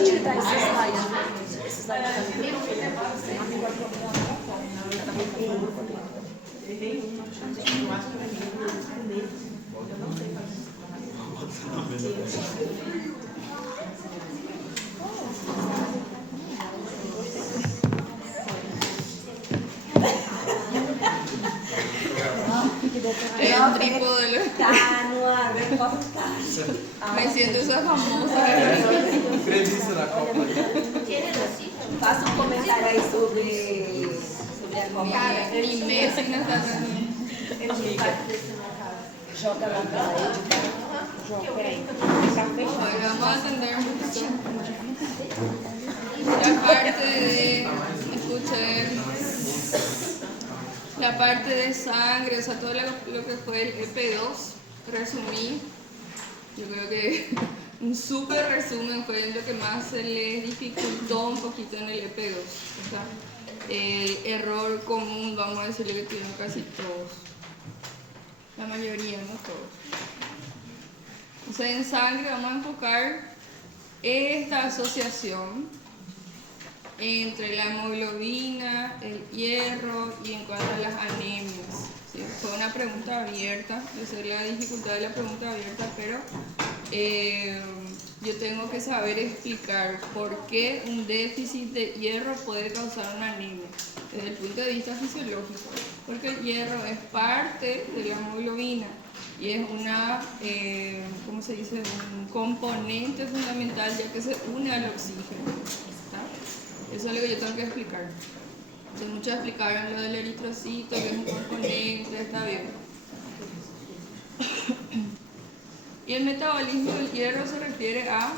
utilizar esses slides. Esses slides também. Es un trípode. Me siento esa famosa. Entrevista na Copa. Faça um comentário aí sobre a Copa. Mi Messi no está Joga lá pra editar. Joga, peraí. Vamos a atender un poquito. La parte de, escuchen, la parte de sangre, o sea, todo lo que fue el EP2, resumí. Yo creo que un súper resumen fue lo que más se les dificultó un poquito en el EP2. O sea, el error común, vamos a decirle que tuvieron casi todos. La mayoría, no todos. O sea, en sangre vamos a enfocar esta asociación entre la hemoglobina, el hierro y en cuanto a las anemias. ¿Sí? Fue una pregunta abierta, esa es la dificultad de la pregunta abierta, pero yo tengo que saber explicar por qué un déficit de hierro puede causar una anemia desde el punto de vista fisiológico, porque el hierro es parte de la hemoglobina y es una, ¿cómo se dice?, un componente fundamental ya que se une al oxígeno. ¿Está? Eso es lo que yo tengo que explicar. Entonces, muchos explicaron lo del eritrocito, que es un componente, está bien. Y el metabolismo del hierro se refiere a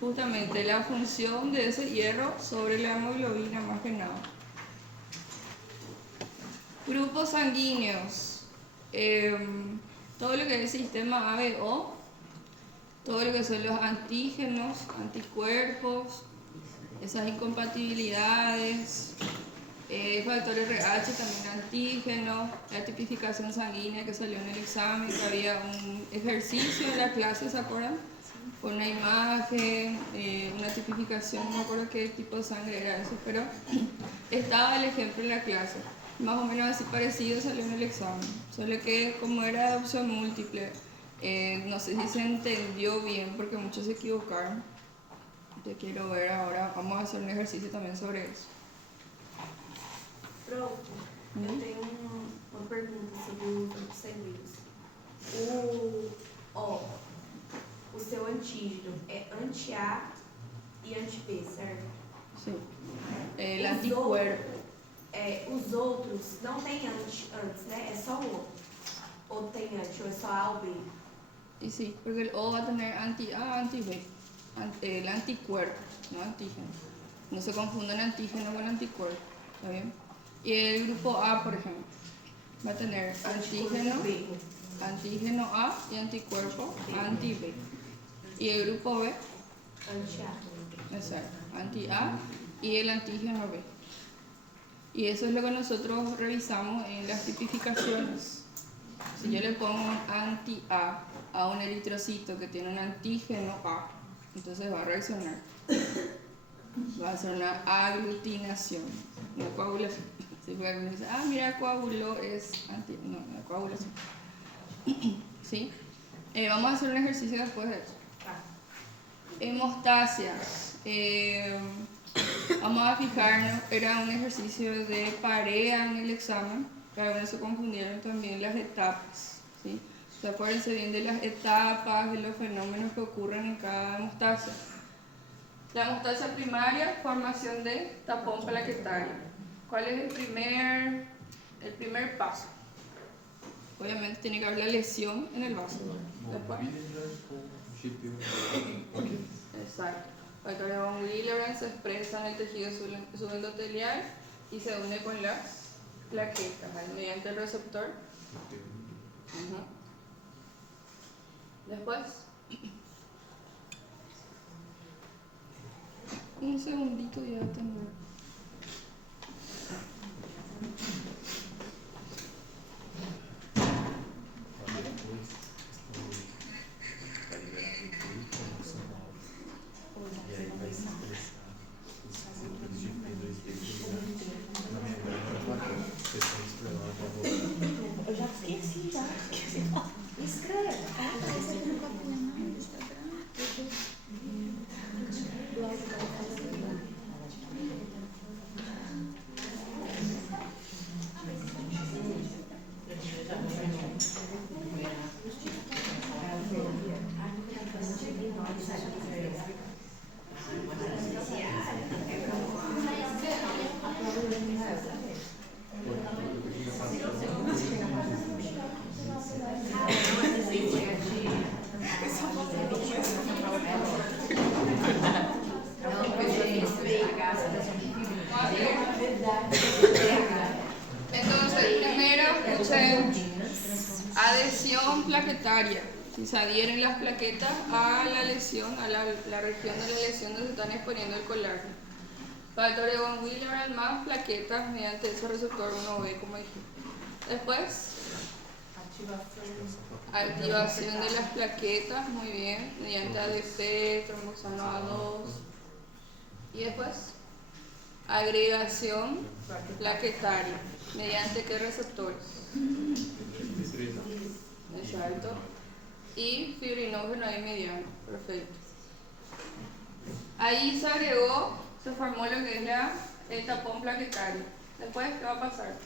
justamente la función de ese hierro sobre la hemoglobina más que nada. Grupos sanguíneos. Todo lo que es el sistema ABO, todo lo que son los antígenos, anticuerpos, esas incompatibilidades, factor RH también antígeno, la tipificación sanguínea que salió en el examen, que había un ejercicio en la clase, ¿se acuerdan? Con una imagen, una tipificación, no me acuerdo qué tipo de sangre era eso, pero estaba el ejemplo en la clase. Más o menos así parecido salió en el examen, solo que como era de opción múltiple, no sé si se entendió bien porque muchos se equivocaron. Te quiero ver ahora, vamos a hacer un ejercicio también sobre eso. Pronto, eu tenho uma pergunta sobre os grupos sanguíneos. O seu antígeno é anti-A e anti-B, certo? Sim. El anticuerpo. Os outros não tem antes, né? É só o O. Ou tem anti, ou é só A ou B? Y sí, porque el O va a tener anti-A, anti-B. El anticuerpo, no antígeno. No se confundan antígeno con anticuerpo, ¿está bien? Y el grupo A, por ejemplo, va a tener antígeno A y anticuerpo anti-B. Y el grupo B, Anti-A. exacto, anti-A y el antígeno B. Y eso es lo que nosotros revisamos en las tipificaciones. Si yo le pongo un anti-A a un eritrocito que tiene un antígeno A, entonces va a reaccionar. Va a hacer una aglutinación, no coagulación. Si uno dice, mira, coaguló, es no coagulación. ¿Sí? Vamos a hacer un ejercicio después de eso. Hemostasias. Vamos a fijarnos, era un ejercicio de Parea en el examen, que a veces se confundieron también las etapas. ¿Sí? O sea, acuérdense bien de las etapas, de los fenómenos que ocurren en cada hemostasia. La hemostasia primaria, formación de tapón plaquetario. ¿Cuál es el primer paso? Obviamente tiene que haber la lesión en el vaso. Después. Exacto. Factor von Willebrand se expresa en el tejido subendotelial y se une con las plaquetas mediante el receptor. Después. Un segundito ya tengo. E aí vai se expressar os setores de P2 e P3 na membrana da plaqueta. Questão de ela já voltou. Eu já esqueci, já. Escreve. Entonces, primero escuché adhesión plaquetaria. Si se adhieren las plaquetas a la lesión, a la región de la lesión donde se están exponiendo el colágeno. Factor de von Willebrand más plaquetas mediante ese receptor 1B, como dije. Después, activación de las plaquetas, muy bien, mediante ADP, tromboxano A2. Y después, agregación plaquetaria, mediante qué receptores. Exacto. Y fibrinógeno ahí mediano, perfecto. Ahí se agregó, se formó lo que es el tapón plaquetario. Después, ¿qué va a pasar?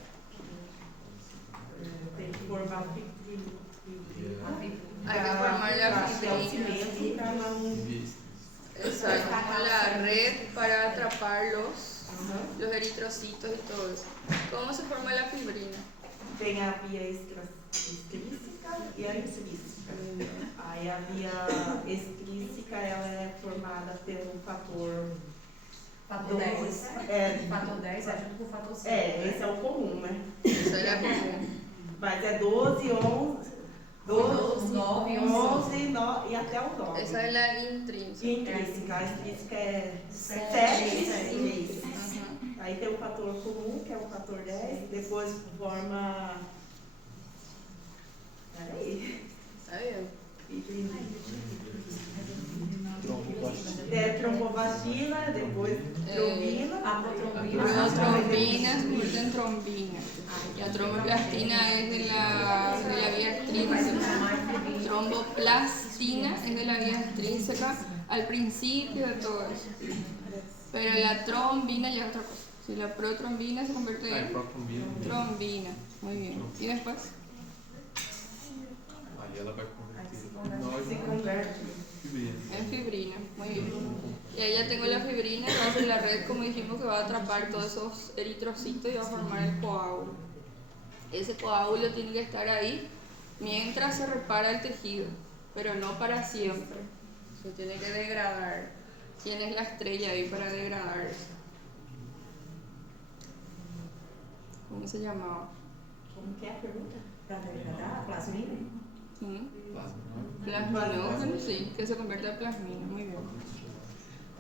Tem que formar Hay que formar la fibrina. para não. Exacto, como la red para atrapar los eritrocitos y todo eso. ¿Cómo se forma la fibrina? Tem a via extrínseca e a intrínseca. Aí a via extrínseca ela é formada pelo fator. Fator 10. É, Fator 10 é junto com o fator 5. esse é o comum, né? Isso aí é comum. Mas é 12, 11, 9, 11 e até o 9. Esa es la intrínseca. E intrínseca, a extrínseca é 7 7, e 3. Uhum. Aí tem o fator comum, que é o fator 10, depois forma. Peraí. Está bien. Tromboblastina, depois trombina. Protrombina se convierte en trombina. La tromboplastina es de la vía extrínseca. Tromboplastina es de la vía extrínseca al principio de todo eso. Pero la trombina ya es otra cosa. Si la protrombina se convierte Aí en protrombina. trombina. Muy bien. ¿Y después? Aí ela vai converter. Se converte. Fibrina. En fibrina. Muy bien. Y ahí ya tengo la fibrina, que va a ser la red, como dijimos, que va a atrapar todos esos eritrocitos y va a formar el coágulo. Ese coágulo tiene que estar ahí mientras se repara el tejido, pero no para siempre. Se tiene que degradar. Tienes la estrella ahí para degradar eso. ¿Cómo se llamaba? Como que é a pergunta? Para degradar a plasmina? ¿Mm? Plasma. Plasminógeno, sí, que se convierte en plasmina. Muy bien.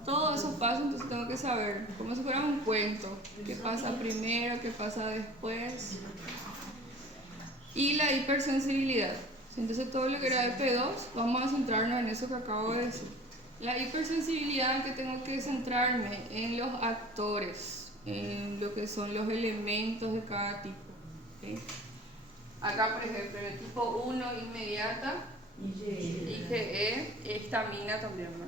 Todos esos pasos, entonces tengo que saber, como si fuera un cuento, qué pasa primero, qué pasa después. Y la hipersensibilidad. Entonces todo lo que era EP2, vamos a centrarnos en eso que acabo de decir. La hipersensibilidad, que tengo que centrarme en los actores, en lo que son los elementos de cada tipo. ¿Sí? Acá, por ejemplo, en el tipo 1, inmediata, IgE, estamina también, ¿no?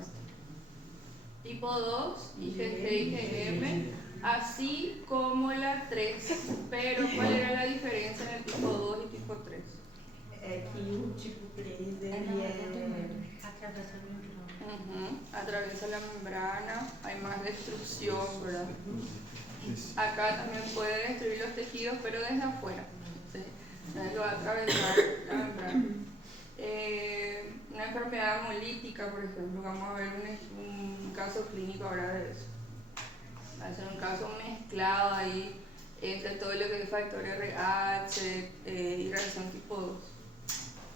Tipo 2, IgG, IgM, así como la 3. Pero, ¿cuál era la diferencia en el tipo 2 y tipo 3? É que o tipo 3 ele é. Atraviesa la membrana, hay más destrucción, ¿verdad? Acá también puede destruir los tejidos, pero desde afuera. ¿Sí? Entonces lo va a atravesar la membrana. Una enfermedad hemolítica, por ejemplo, vamos a ver un caso clínico ahora de eso. Va a ser un caso mezclado ahí entre todo lo que es factor RH y reacción tipo 2.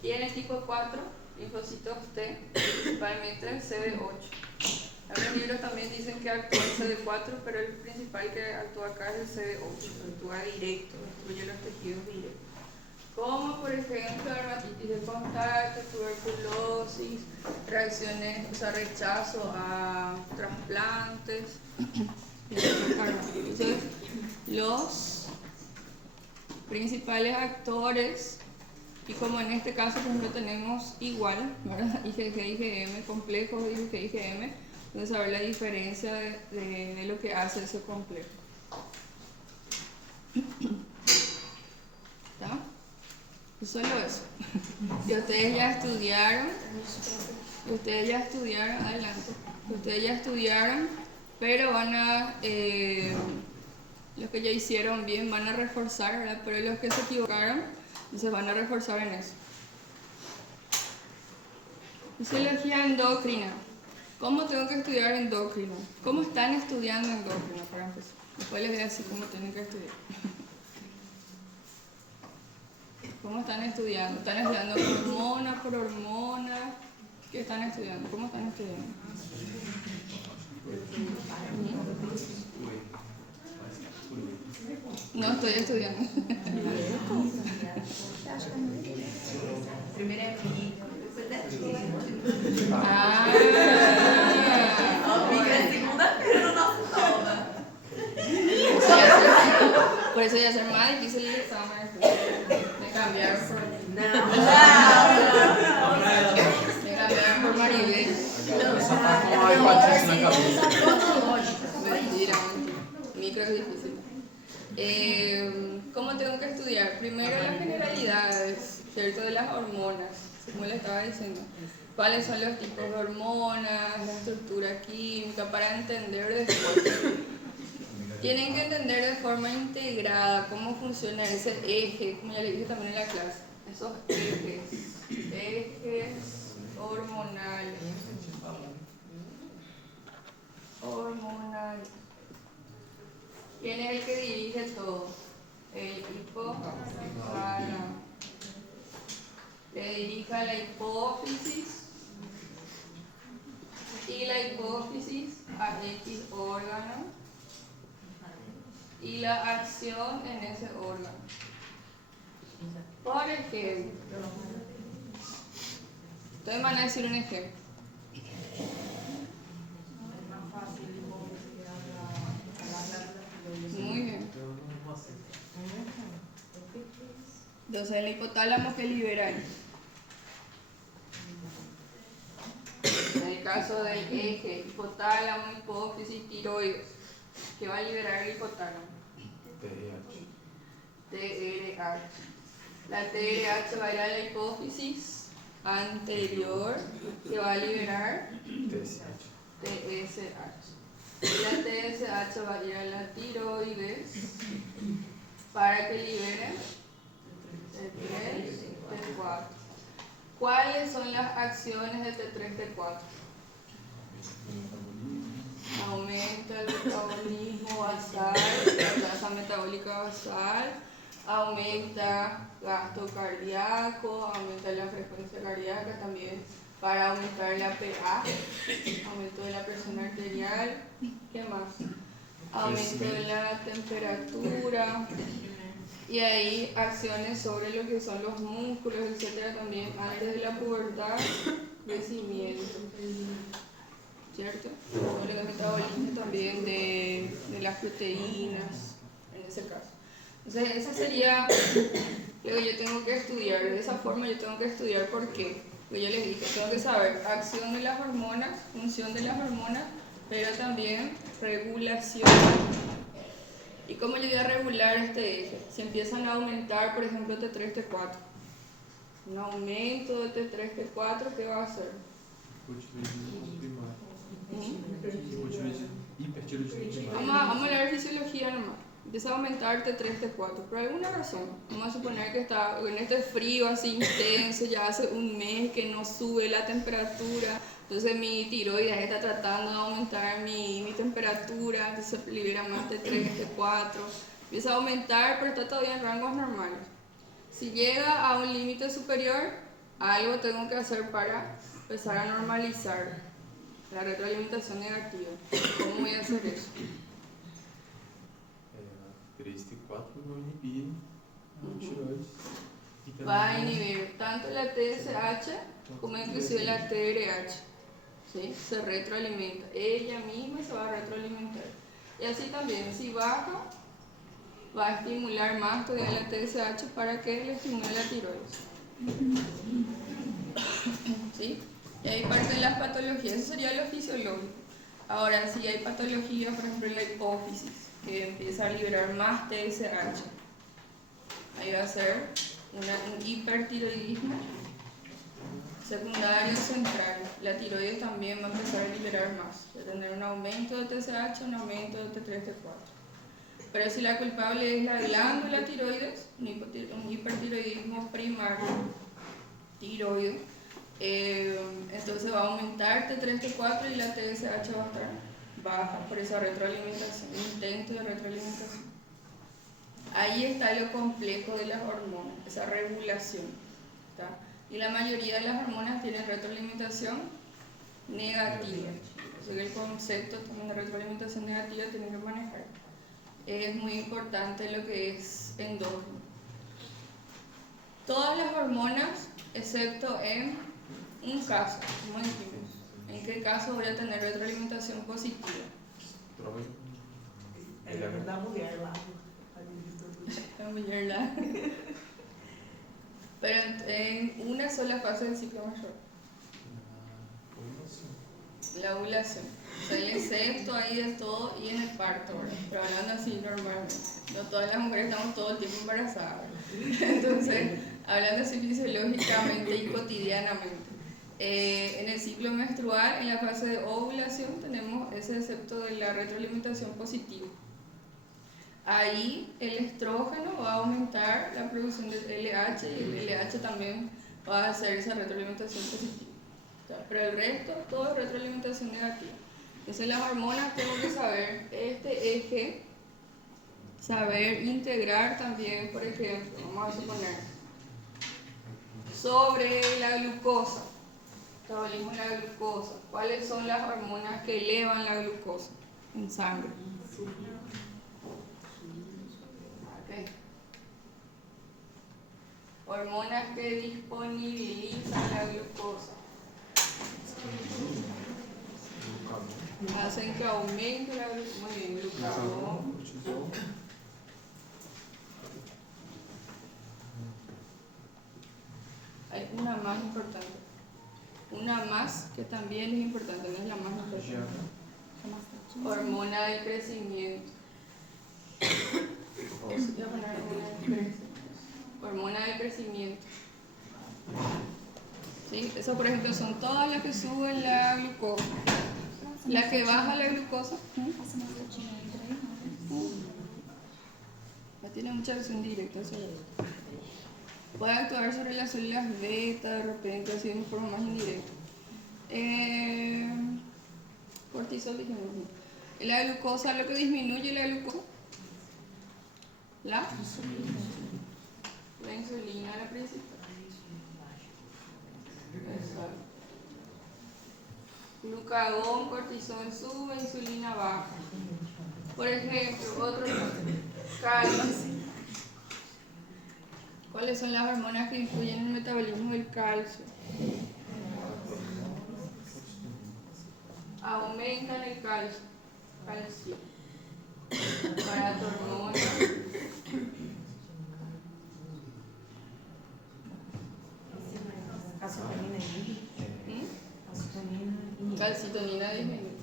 Y en el tipo 4, linfocitos T, principalmente el CD8. Algunos libros también dicen que actúa el CD4, pero el principal que actúa acá es el CD8, actúa directo, destruye los tejidos directos. como por ejemplo dermatitis de contacto, tuberculosis, reacciones, o sea, rechazo a trasplantes. Entonces, los principales actores, y como en este caso por ejemplo tenemos igual, ¿verdad? IgG, IgM, complejos de IgG, IgM, entonces saber la diferencia de lo que hace ese complejo. ¿Está? Solo eso. Y ustedes ya estudiaron, adelante, ustedes ya estudiaron, pero van a, los que ya hicieron bien van a reforzar, ¿verdad? Pero los que se equivocaron, entonces van a reforzar en eso. Fisiología endocrina. ¿Cómo tengo que estudiar endocrina? ¿Cómo están estudiando endocrina para empezar? Después les voy a decir cómo tienen que estudiar. ¿Cómo están estudiando? ¿Están estudiando hormona por hormona? ¿Qué están estudiando? ¿Cómo están estudiando? No estoy estudiando. Primeiro é química, depois é Amiga, é segunda-feira no nosso toma. Por eso ya ser más difícil el examen. Me cambiaron por... Me cambiaron por Maribel. Uma hepatite na cabeça. Mentira, micro es difícil. ¿Cómo tengo que estudiar? Primero las generalidades, ¿cierto? De las hormonas, como le estaba diciendo. ¿Cuáles son los tipos de hormonas, la estructura química, para entender después? Tienen que entender de forma integrada cómo funciona ese eje, como ya le dije también en la clase. Esos ejes hormonales. ¿Quién es el que dirige todo? El hipotálamo. Le dirige a la hipófisis y la hipófisis a X órgano y la acción en ese órgano. Por ejemplo, ustedes van a decir un ejemplo. Muy bien. Entonces el hipotálamo que libera ahí. En el caso del eje hipotálamo, hipófisis, tiroides, ¿qué va a liberar el hipotálamo? TRH. La TRH va a ir a la hipófisis anterior, que va a liberar TSH. La TSH va a ir a la tiroides para que libere T3, T4. ¿Cuáles son las acciones de T3, T4? Aumenta el metabolismo basal, la tasa metabólica basal, aumenta gasto cardíaco, aumenta la frecuencia cardíaca también para aumentar la PA, aumento de la presión arterial, ¿qué más? Aumento de la temperatura y ahí acciones sobre lo que son los músculos, etcétera, también antes de la pubertad, crecimiento, ¿cierto? Sobre el metabolismo también de las proteínas, en ese caso. Entonces, esa sería lo que yo tengo que estudiar. De esa forma yo tengo que estudiar por qué. Pues yo les dije, tengo que saber acción de las hormonas, función de las hormonas, pero también regulación. ¿Y cómo yo voy a regular este eje? Si empiezan a aumentar, por ejemplo, T3, T4. Un aumento de T3, T4, ¿qué va a hacer? Vamos a hablar de fisiología nomás. Empieza a aumentar T3, T4 por alguna razón. Vamos a suponer que está en este frío así intenso, ya hace un mes que no sube la temperatura, entonces mi tiroides está tratando de aumentar mi temperatura, entonces libera más T3, T4, empieza a aumentar, pero está todavía en rangos normales. Si llega a un límite superior, algo tengo que hacer para empezar a normalizar la retroalimentación negativa. ¿Cómo voy a hacer eso? 3, T4 vão inibir a tiroides. va a inhibir tanto la TSH como inclusive la TRH. ¿Sí? Se retroalimenta, ella misma se va a retroalimentar. Y así también, si baja, va a estimular más todavía la TSH para que le estimule la tiroides. ¿Sí? Y ahí parten las patologías, eso sería lo fisiológico. Ahora, si hay patologías, por ejemplo, en la hipófisis, que empieza a liberar más TSH, ahí va a ser un hipertiroidismo secundario central. La tiroides también va a empezar a liberar más, va a tener un aumento de TSH, un aumento de T3, T4. Pero si la culpable es la glándula tiroides, un hipertiroidismo primario tiroide, entonces va a aumentar T3, T4 y la TSH va a estar baja por esa retroalimentación, intento de retroalimentación. Ahí está lo complejo de las hormonas, esa regulación. ¿Está? Y la mayoría de las hormonas tienen retroalimentación negativa. Así que el concepto también de retroalimentación negativa tiene que manejar. Es muy importante lo que es endógeno. Todas las hormonas, excepto en un caso, muy íntimos. ¿En qué caso voy a tener retroalimentación positiva? Da mulher lá. La mujer la... Pero en una sola fase del ciclo mayor. La ovulación. O sea, el excepto ahí de todo y en el parto, ¿verdad? Pero hablando así normalmente. No todas las mujeres estamos todo el tiempo embarazadas. Entonces, hablando así fisiológicamente y cotidianamente. En el ciclo menstrual, en la fase de ovulación, tenemos ese excepto de la retroalimentación positiva. Ahí el estrógeno va a aumentar la producción de LH y el LH también va a hacer esa retroalimentación positiva. O sea, pero el resto, todo es retroalimentación negativa. Entonces las hormonas tengo que saber este eje, saber integrar también, por ejemplo, vamos a suponer, sobre la glucosa, metabolismo de la glucosa, cuáles son las hormonas que elevan la glucosa en sangre. Okay. Hormonas que disponibilizan la glucosa. Hacen que aumente la glucosa. Muy bien, glucagón. Hay una más importante. Una más que también es importante, no es la más importante. Hormona del crecimiento. Hormona del crecimiento. ¿Sí? Eso, por ejemplo, son todas las que suben la glucosa. La que baja la glucosa. Ya tiene mucha acción directa sobre esto. Puede actuar sobre las células beta de repente, así de forma más indirecta. Cortisol, dijimos. La glucosa, lo que disminuye la glucosa. La insulina, la principal. Exacto. Glucagón, cortisol sube, insulina baja. Por ejemplo, otro calcio. ¿Cuáles son las hormonas que influyen en el metabolismo del calcio? Aumentan el calcio. Para tu hormona. Calcitonina disminuye.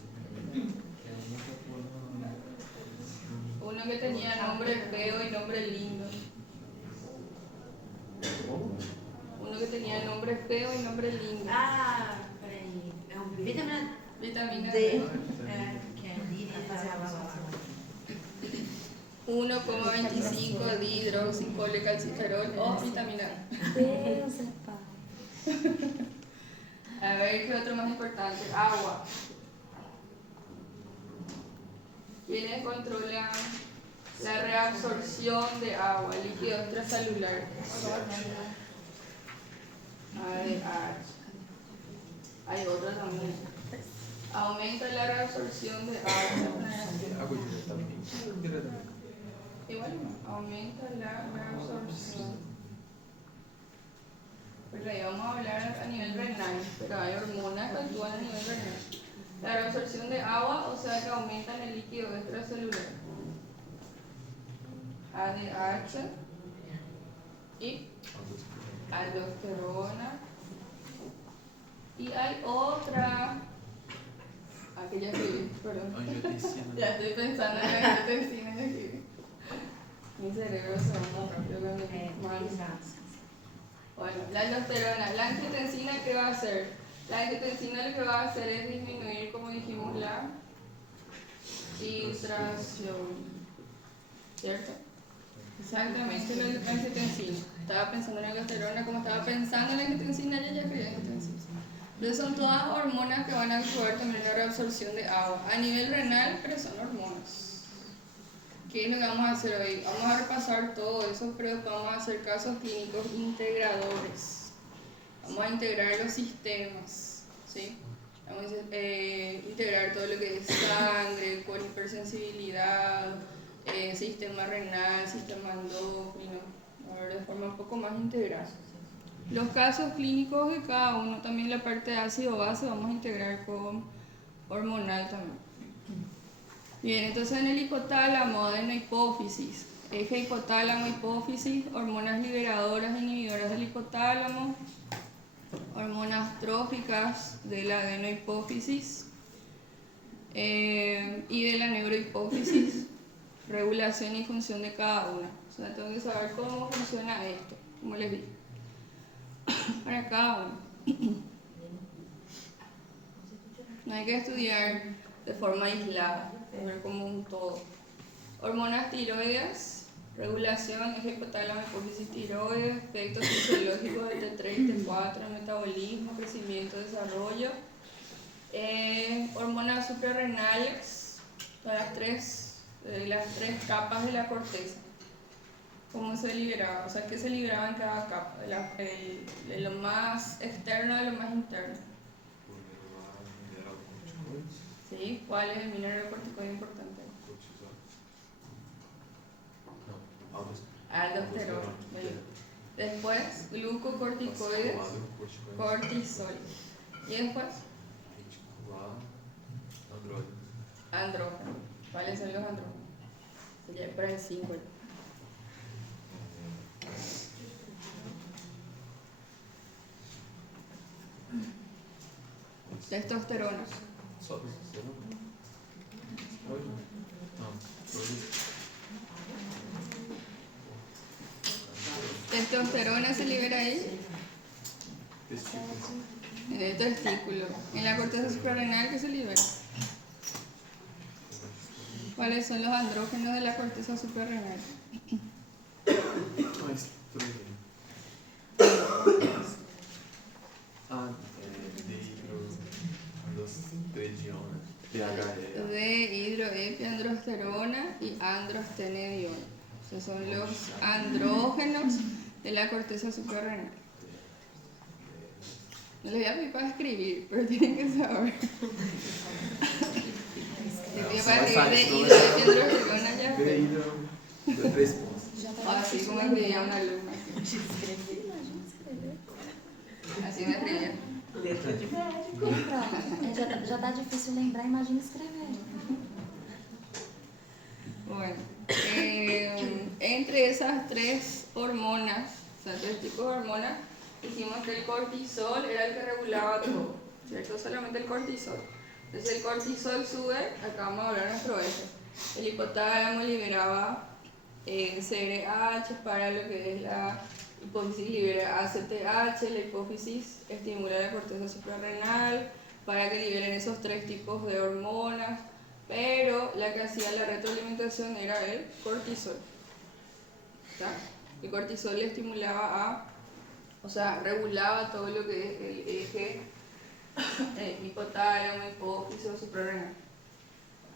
Uno que tenía nombre feo y nombre lindo. Uno que tenía nombre feo y nombre lindo. Ah, peraí. É um Vitamina D. D. Que é lida. 1,25 dihidroxicolecalciferol o vitamina D. Deus é pai. A ver, ¿qué otro más importante? Agua. ¿Quiénes controlan la reabsorción de agua, líquido extracelular? ADH. Hay otra también. Aumenta la reabsorción de agua. Igual no. Aumenta la reabsorción Pero ahí vamos a hablar a nivel renal, pero hay hormonas que actúan a nivel renal. La reabsorción de agua, o sea que aumentan el líquido extracelular. ADH y aldosterona. Y hay otra. Aquí ya escribí, perdón. Angiotensina. Ya estoy pensando en la angiotensina, ya escribí. Mi cerebro se va más rápido que mi mano. Bueno, la aldosterona. La angiotensina, ¿qué va a hacer? La angiotensina lo que va a hacer es disminuir, como dijimos, la filtración. ¿Cierto? Exactamente lo que la angiotensina. Estaba pensando en la aldosterona, como estaba pensando en la angiotensina, ya escribí angiotensina. Entonces son todas hormonas que van a actuar también en la reabsorción de agua. A nivel renal, pero son hormonas. ¿Qué es lo que vamos a hacer hoy? Vamos a repasar todo eso, pero después vamos a hacer casos clínicos integradores. Vamos a integrar los sistemas, ¿sí? Vamos a integrar todo lo que es sangre, con hipersensibilidad, sistema renal, sistema endocrino, a ver, de forma un poco más integral. Los casos clínicos de cada uno, también la parte de ácido-base vamos a integrar con hormonal también. Bien, entonces en el hipotálamo, adenohipófisis, eje hipotálamo-hipófisis, hormonas liberadoras e inhibidoras del hipotálamo, hormonas tróficas de la adenohipófisis y de la neurohipófisis, regulación y función de cada una. O sea, tengo que saber cómo funciona esto, como les dije. Para cada uno. No hay que estudiar de forma aislada, es ver como un todo. Hormonas tiroides, regulación, eje hipotálamo, hipófisis tiroides, efectos fisiológicos de T3 y T4, metabolismo, crecimiento, desarrollo. Hormonas suprarrenales, todas las tres capas de la corteza. ¿Cómo se liberaba? O sea, ¿qué se liberaba en cada capa? De lo más externo a lo más interno. ¿Sí? ¿Cuál es el mineralocorticoide importante? Aldosterona. Después, glucocorticoides, cortisol. Y después, andrógeno. ¿Cuáles son los andrógenos? Sería para el 5. Testosterona. Testosterona se libera ahí, en el testículo. En la corteza suprarrenal, ¿qué se libera? ¿Cuáles son los andrógenos de la corteza suprarrenal? Dehidroepiandrosterona y androstenediona. Esos son los andrógenos de la corteza suprarrenal. No les voy a pedir para escribir, pero tienen que saber. Les voy a escribir dehidroepiandrosterona ya. Así como escribía una alumna. Así me escribía. Letra de médico. Já tá difícil lembrar, imagina escrever. Bueno, entre esas tres hormonas, o sea, tres tipos de hormonas, dijimos que el cortisol era el que regulaba todo, ¿cierto? Solamente el cortisol. Entonces el cortisol sube, acá vamos a hablar de nuestro eje. El hipotálamo liberaba CRH para lo que es la hipófisis, libera ACTH, la hipófisis estimula la corteza suprarrenal para que liberen esos tres tipos de hormonas, pero la que hacía la retroalimentación era el cortisol. ¿Está? El cortisol le estimulaba o sea, regulaba todo lo que es el eje hipotálamo, hipófisis o suprarrenal.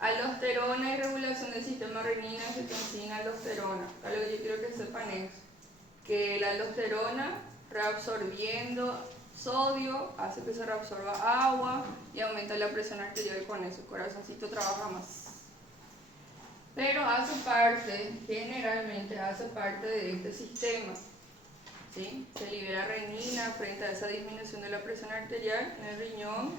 Aldosterona y regulación del sistema renina, angiotensina, aldosterona. Acá lo que yo quiero que sepan es que la aldosterona, reabsorbiendo sodio, hace que se reabsorba agua y aumenta la presión arterial con eso. El corazoncito trabaja más. Pero hace parte, generalmente hace parte de este sistema. ¿sí? Se libera renina frente a esa disminución de la presión arterial en el riñón.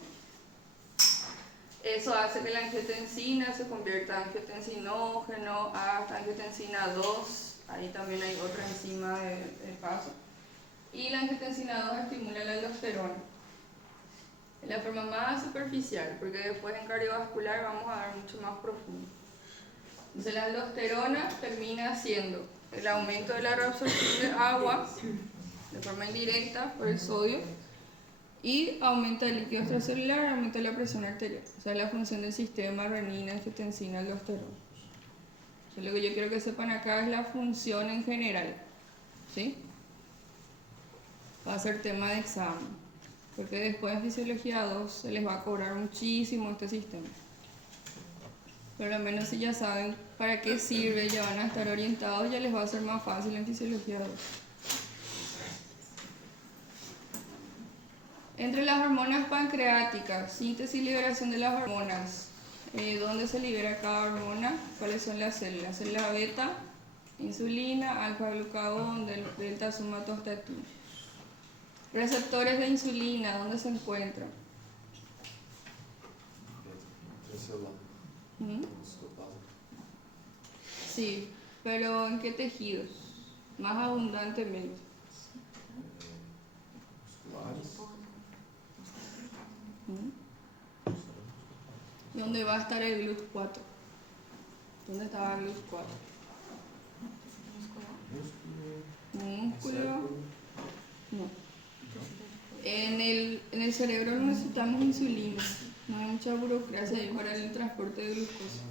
Eso hace que la angiotensina se convierta en angiotensinógeno hasta angiotensina 2. Ahí también hay otra enzima de paso. Y la angiotensina 2 estimula la aldosterona en la forma más superficial, porque después en cardiovascular vamos a ver mucho más profundo. Entonces la aldosterona termina haciendo el aumento de la reabsorción de agua de forma indirecta por el sodio y aumenta el líquido extracelular, aumenta la presión arterial. O sea, la función del sistema renina, angiotensina, aldosterona. Entonces, lo que yo quiero que sepan acá es la función en general, ¿sí? Va a ser tema de examen, porque después en fisiología 2 se les va a cobrar muchísimo este sistema. Pero al menos si ya saben para qué sirve, ya van a estar orientados, ya les va a ser más fácil en fisiología 2. Entre las hormonas pancreáticas, síntesis y liberación de las hormonas. ¿Dónde se libera cada hormona? ¿Cuáles son las células? Célula beta, insulina, alfa-glucagón, delta somatostatina. Receptores de insulina, ¿dónde se encuentran? Intracelular. Muscular. Sí, pero ¿en qué tejidos? Más abundantemente. Musculares. ¿Dónde va a estar el GLUT4? ¿Dónde estaba el GLUT4? Músculo. No. En el cerebro necesitamos insulina. No hay mucha burocracia ahí para el transporte de glucosa.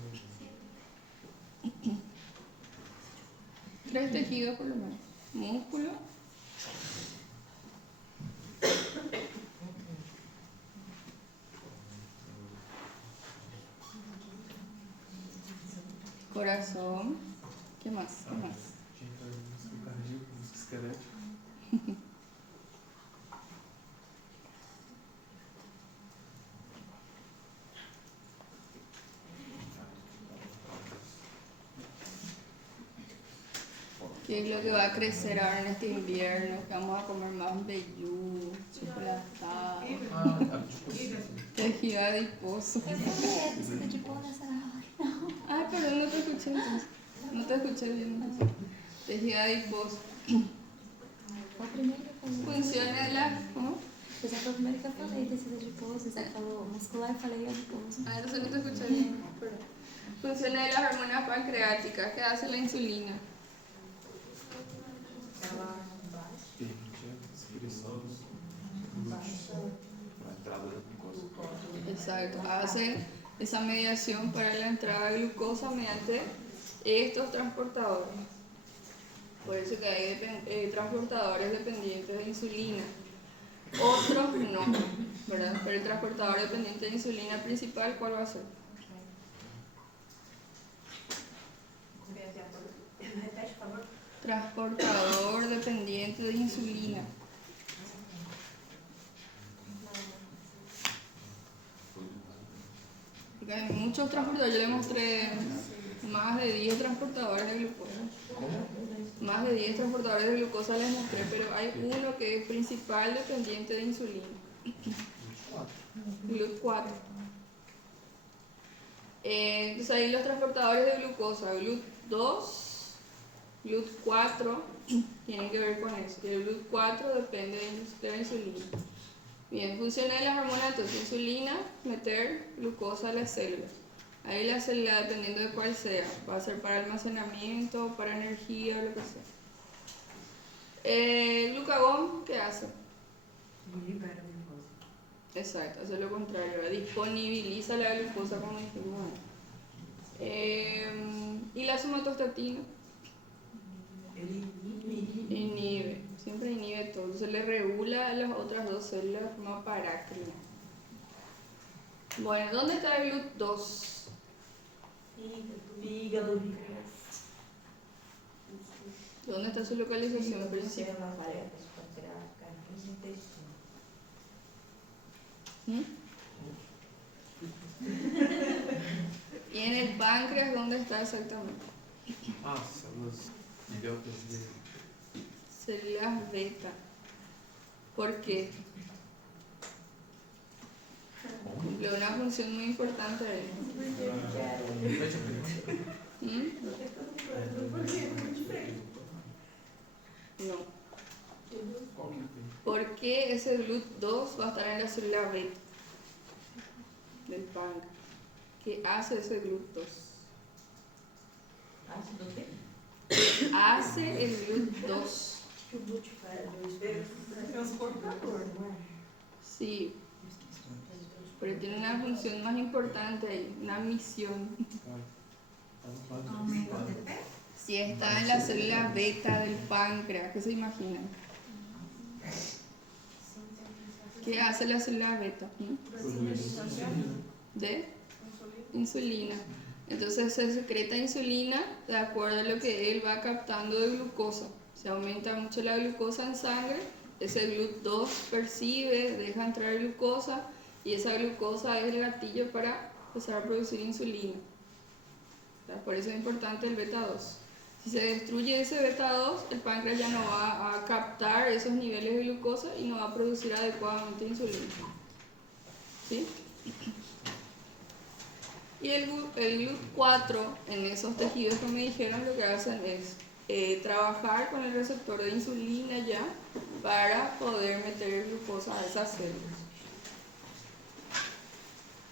3 tejidos por lo menos. Músculo. Corazón. ¿Qué más? ¿Qué más? Músculo cardíaco, músculo esquelético. ¿Qué es lo que va a crecer ahora en este invierno? Que vamos a comer más vellú, chocolatado, tejido adiposo. Tecido de bola, será? Ay, perdón, no te escuché entonces. No te escuché bien. Tejido adiposo. Foi o primeiro que eu falei. Funciona de la... ¿Cómo? Pois é, foi o primeiro que eu falei, tecido adiposo. Você falou muscular, eu falei adiposo. Ah, entonces no te escuché bien. Perdón. Funciona de las hormonas pancreáticas. ¿Qué hace la insulina? Ela Permite a excreção dos glúteos para a entrada da glucosa. Exacto. Hace esa mediación para la entrada de glucosa mediante estos transportadores. Por eso que hay transportadores dependientes de insulina. Otros no, ¿verdad? Pero el transportador dependiente de insulina principal, ¿cuál va a ser? Repete, por favor. Transportador dependiente de insulina. Porque hay muchos transportadores, yo le mostré más de 10 transportadores de glucosa. Más de 10 transportadores de glucosa les mostré, pero hay uno que es principal dependiente de insulina. GLUT4. Entonces ahí los transportadores de glucosa, GLUT2, GLUT4, tienen que ver con eso. Y el GLUT4 depende de la insulina. Bien, funciona de las hormonas, entonces insulina, meter glucosa a las células. Ahí la célula, dependiendo de cuál sea, va a ser para almacenamiento, para energía, lo que sea. El glucagón, ¿qué hace? libera a glucosa. Exacto, hace lo contrario, disponibiliza la glucosa como dijimos antes. Y la somatostatina Ele inibe. inhibe, siempre inhibe todo, entonces le regula a las otras dos células de forma parácrina. Bueno, ¿dónde está el GLUT2? Fígado. ¿Dónde está su localización principal? Células varetas pancreáticas nos intestinos. ¿Mm? ¿Y en el páncreas dónde está exactamente? Ah, células idiotas de células beta. ¿Por qué? Cumple una función muy importante ahí. ¿Mm? No. ¿Por qué ese GLUT2 va a estar en la célula beta del páncreas? ¿Qué hace ese GLUT2? Hace el GLUT2. Transportador, não é? Sí, pero tiene una función más importante ahí, una misión. Aumenta o TP? Si está en la célula beta del páncreas, ¿qué se imaginan? ¿Qué hace la célula beta? De insulina. Entonces se secreta insulina de acuerdo a lo que él va captando de glucosa. Se aumenta mucho la glucosa en sangre, ese GLUT2 percibe, deja entrar glucosa y esa glucosa es el gatillo para empezar a producir insulina. Por eso es importante el beta 2. Si se destruye ese beta 2, el páncreas ya no va a captar esos niveles de glucosa y no va a producir adecuadamente insulina. ¿Sí? Y el GLUT4 en esos tejidos que me dijeron lo que hacen es trabajar con el receptor de insulina ya para poder meter glucosa a esas células.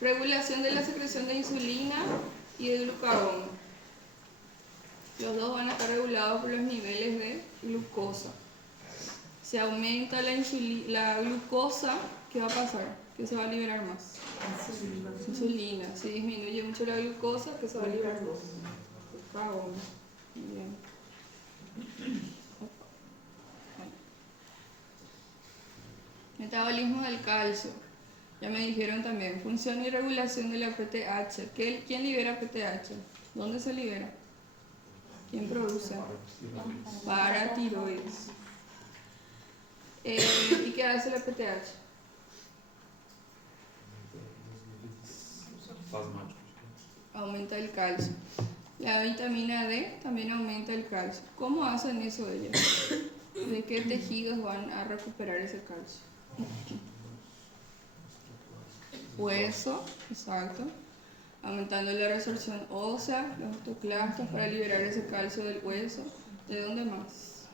Regulación de la secreción de insulina y de glucagón. Los dos van a estar regulados por los niveles de glucosa. Si aumenta la glucosa, ¿qué va a pasar? ¿Qué se va a liberar más? Insulina. Si disminuye mucho la glucosa, ¿qué se va a liberar más? Glucagón. Bien. Metabolismo del calcio. Ya me dijeron también. Función y regulación de la PTH. ¿Quién libera PTH? ¿Dónde se libera? ¿Quién produce? Paratiroides. ¿Y qué hace la PTH? Aumenta el calcio. La vitamina D también aumenta el calcio. ¿Cómo hacen eso ellos? ¿De qué tejidos van a recuperar ese calcio? Hueso, exacto. Aumentando la resorción ósea, los osteoclastos para liberar ese calcio del hueso. ¿De dónde más?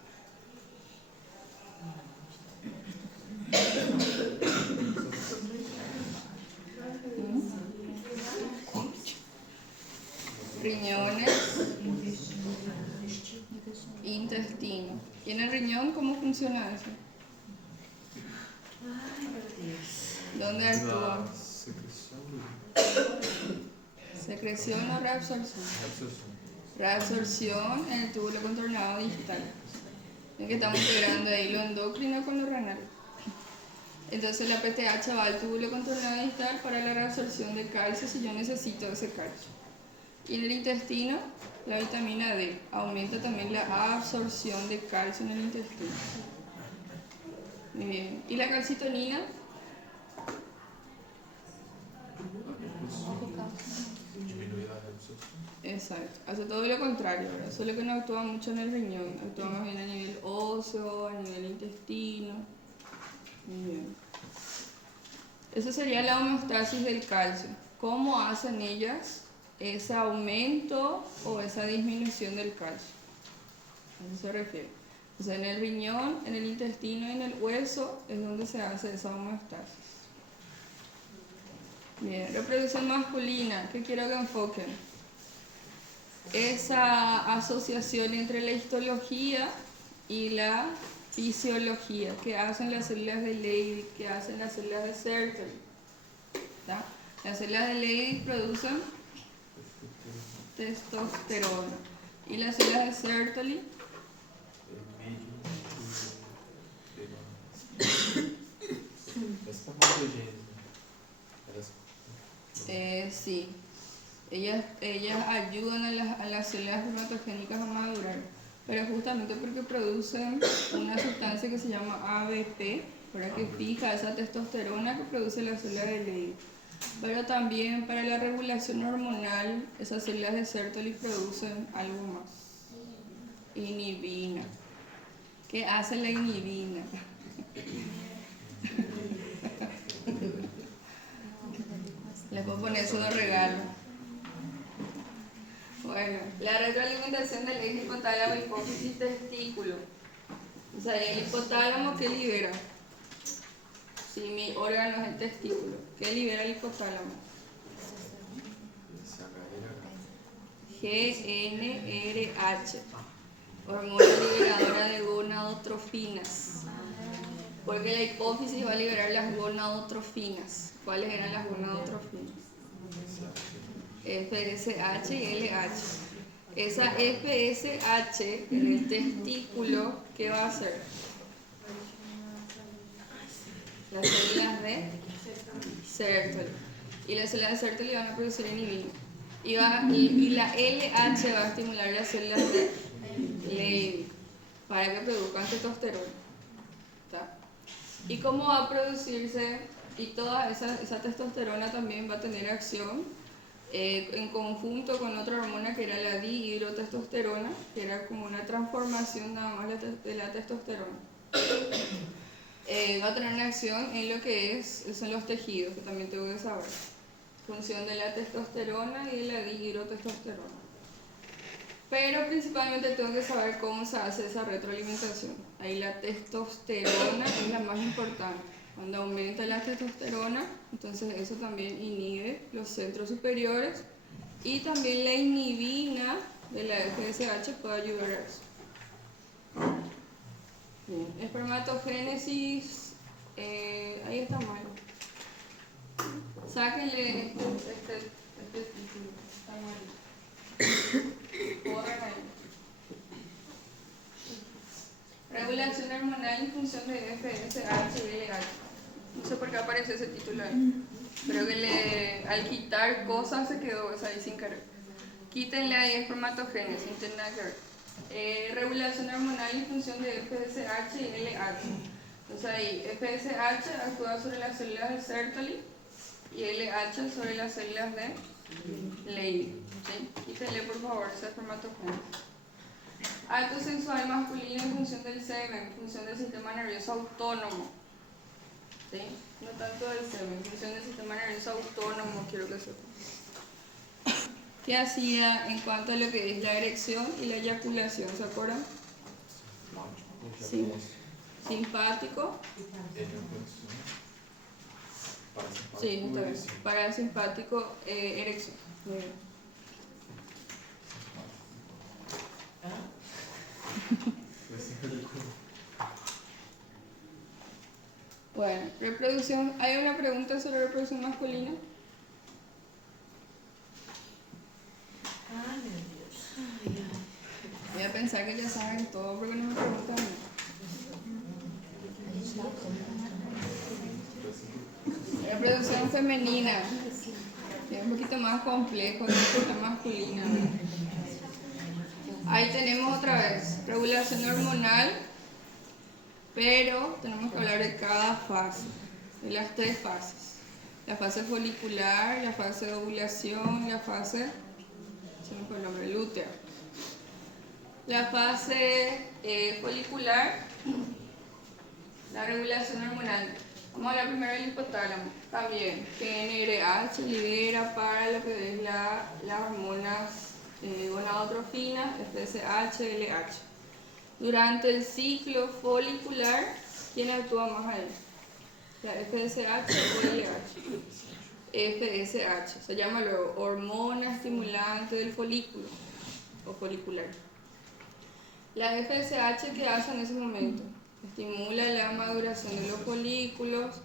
Riñones, intestino. ¿Y en el riñón cómo funciona eso? ¿Dónde actúa? Secreción o reabsorción. Reabsorción en el túbulo contornado distal. Es que estamos integrando ahí lo endocrino con lo renal. Entonces la PTH va al túbulo contornado distal para la reabsorción de calcio si yo necesito ese calcio. Y en el intestino, la vitamina D aumenta también la absorción de calcio en el intestino. Muy bien. ¿Y la calcitonina? Exacto, hace todo lo contrario, ¿verdad? Solo que no actúa mucho en el riñón, actúa más bien a nivel óseo, a nivel intestino. Muy bien. Esa sería la homeostasis del calcio. ¿Cómo hacen ellas ese aumento o esa disminución del calcio? A eso se refiere. O sea, en el riñón, en el intestino y en el hueso es donde se hace esa homeostasis. Bien, reproducción masculina, ¿qué quiero que enfoquen? Esa asociación entre la histología y la fisiología, que hacen las células de Leydig, que hacen las células de Sertoli. Las células de Leydig producen testosterona y las células de Sertoli sí, ellas ayudan a las células espermatogénicas a madurar, pero justamente porque producen una sustancia que se llama ABP, para que fija esa testosterona que produce la célula de Leydig. Pero también para la regulación hormonal, esas células de Sertoli producen algo más, inhibina. ¿Qué hace la inhibina? Les puedo poner su regalo. Bueno, la retroalimentación del eje hipotálamo, hipófisis, testículo. O sea, el hipotálamo, ¿qué libera? Si mi órgano es el testículo, ¿qué libera el hipotálamo? GnRH, hormona liberadora de gonadotrofinas. Porque la hipófisis va a liberar las gonadotrofinas. ¿Cuáles eran las gonadotrofinas? FSH y LH. Esa FSH en el testículo, ¿qué va a hacer? Las células de Sertoli. Y las células de Sertoli van a producir inhibina. Y la LH va a estimular las células de Levy para que produzcan testosterona. ¿Está? ¿Y cómo va a producirse? Y toda esa testosterona también va a tener acción en conjunto con otra hormona que era la dihidrotestosterona, que era como una transformación nada más de la testosterona. Va a tener una acción en lo que son los tejidos, que también tengo que saber. Función de la testosterona y de la dihidrotestosterona. Pero principalmente tengo que saber cómo se hace esa retroalimentación. Ahí la testosterona es la más importante. Cuando aumenta la testosterona, entonces eso también inhibe los centros superiores y también la inhibina de la FSH puede ayudar a eso. Bien. Espermatogénesis, ahí está mal. Sáquenle este título, está mal. Borren ahí. Regulación hormonal en función de FSH y LH. No sé por qué aparece ese título ahí. Creo que al quitar cosas se quedó ahí sin querer. Quítenle ahí espermatogénesis, no tiene nada que ver. Regulación hormonal en función de FSH y LH. Entonces ahí FSH actúa sobre las células de Sertoli y LH sobre las células de Levy. ¿Sí? Quítenle por favor esa espermatogénesis. Acto sexual masculino en función del semen, en función del sistema nervioso autónomo. ¿Sí? No tanto del semen, en función del sistema nervioso autónomo, quiero que sepan. ¿Qué hacía en cuanto a lo que es la erección y la eyaculación? ¿Se acuerdan? Sí. Simpático. Sí, está bien. Parasimpático, erección. Muy bien. Bueno, reproducción. ¿Hay una pregunta sobre reproducción masculina? Ay, meu Deus. Voy a pensar que ya saben todo porque no me preguntan nada. Reproducción femenina. Es un poquito más complejo que la masculina. Ahí tenemos otra vez regulación hormonal, pero tenemos que hablar de cada fase, de las tres fases. La fase folicular, la fase de ovulación y la fase, se me fue el nombre, lútea. La fase folicular, la regulación hormonal. Vamos a hablar primero del hipotálamo. También, GnRH libera para lo que es las hormonas gonadotrofinas, FSH, LH. Durante el ciclo folicular, ¿quién actúa más ahí? ¿La FSH o LH? FSH, se llama luego hormona estimulante del folículo o folicular. La FSH, ¿qué hace en ese momento? Estimula la maduración de los folículos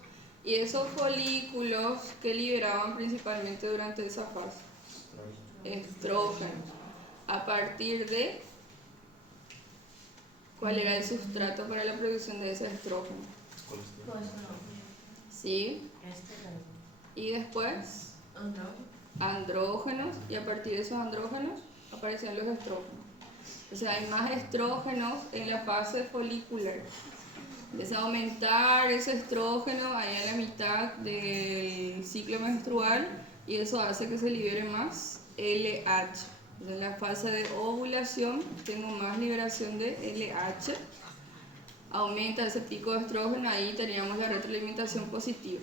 y esos folículos que liberaban principalmente durante esa fase, estrógenos. A partir de, ¿cuál era el sustrato para la producción de ese estrógeno? ¿Sí? Y después, andrógenos, y a partir de esos andrógenos aparecían los estrógenos. O sea, hay más estrógenos en la fase folicular. Empieza a aumentar ese estrógeno ahí a la mitad del ciclo menstrual y eso hace que se libere más LH. En la fase de ovulación tengo más liberación de LH aumenta ese pico de estrógeno, ahí teníamos la retroalimentación positiva.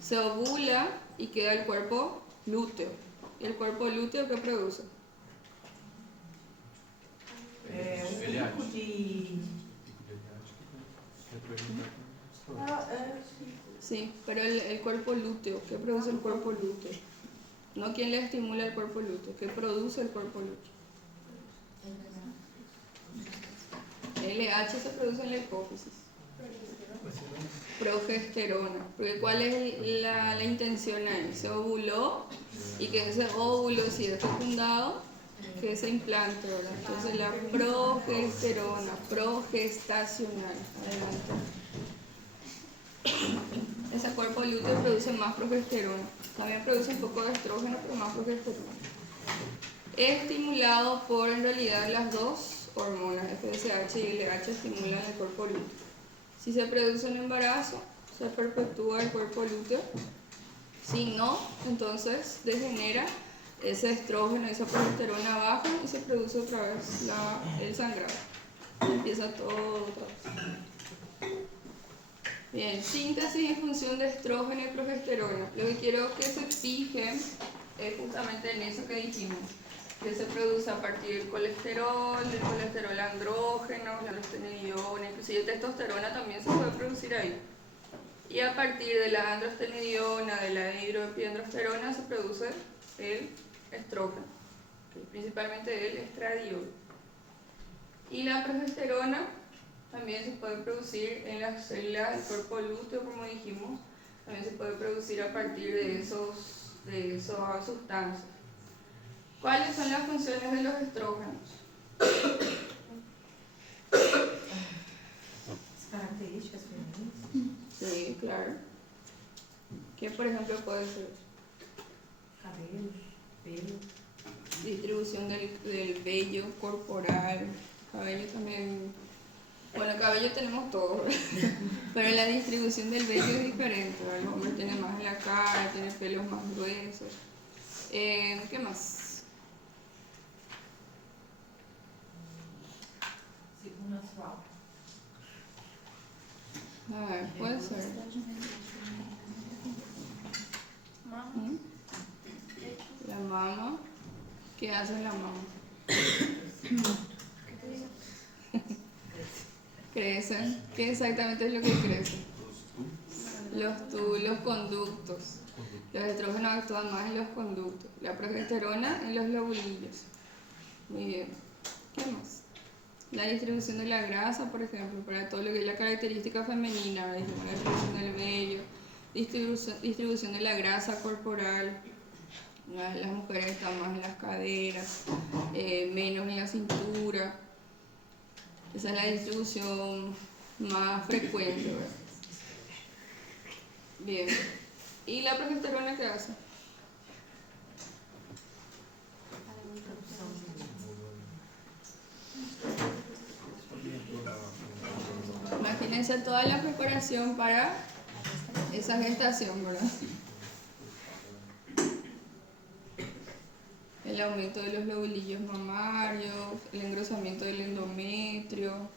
Se ovula y queda el cuerpo lúteo. ¿Y el cuerpo lúteo qué produce? Pico de... Sí, pero el cuerpo lúteo, ¿qué produce el cuerpo lúteo? No quién le estimula el cuerpo lúteo, ¿qué produce el cuerpo lúteo? LH se produce en la hipófisis. Progesterona. Porque ¿cuál es la intención ahí? Se ovuló y que ese óvulo, si es fecundado, que se implante, ¿verdad? Entonces la progesterona, progestacional. Adelante. Ese cuerpo lúteo produce más progesterona. También produce un poco de estrógeno, pero más progesterona. Estimulado por, en realidad, las dos hormonas, FSH y LH, estimulan el cuerpo lúteo. Si se produce un embarazo, se perpetúa el cuerpo lúteo. Si no, entonces degenera ese estrógeno, esa progesterona baja y se produce otra vez el sangrado. Empieza todo otra vez. Bien, síntesis en función de estrógeno y progesterona. Lo que quiero que se fijen es justamente en eso que dijimos, que se produce a partir del colesterol andrógeno, la estenediona, inclusive testosterona también se puede producir ahí. Y a partir de la androstenediona, de la dihidroepiandrosterona, se produce el estrógeno, que es principalmente el estradiol. Y la progesterona también se puede producir en las células del cuerpo lúteo, como dijimos, también se puede producir a partir de esas sustancias. ¿Cuáles son las funciones de los estrógenos? Características femeninas. Sí, claro. ¿Qué, por ejemplo, puede ser? Cabelo, pelo. Distribución del vello corporal. Cabello también. Bueno, el cabello tenemos todo, pero la distribución del vello es diferente. ¿Verdad? Los hombres tienen más en la cara, tienen pelos más gruesos. ¿Qué más? Menstrual. A ver, puede ser. ¿Mm? La mama. ¿Qué hace la mama? Crecen. ¿Qué exactamente es lo que crece? Los conductos. Los estrógenos actúan más en los conductos. La progesterona en los lobulillos. Muy bien. ¿Qué más? La distribución de la grasa, por ejemplo, para todo lo que es la característica femenina, la distribución del vello, distribución de la grasa corporal. Las mujeres están más en las caderas, menos en la cintura. Esa es la distribución más frecuente, ¿verdad? Bien. ¿Y la progesterona qué hace? Imagínense toda la preparación para esa gestación, ¿verdad? El aumento de los lobulillos mamarios, el engrosamiento del endometrio,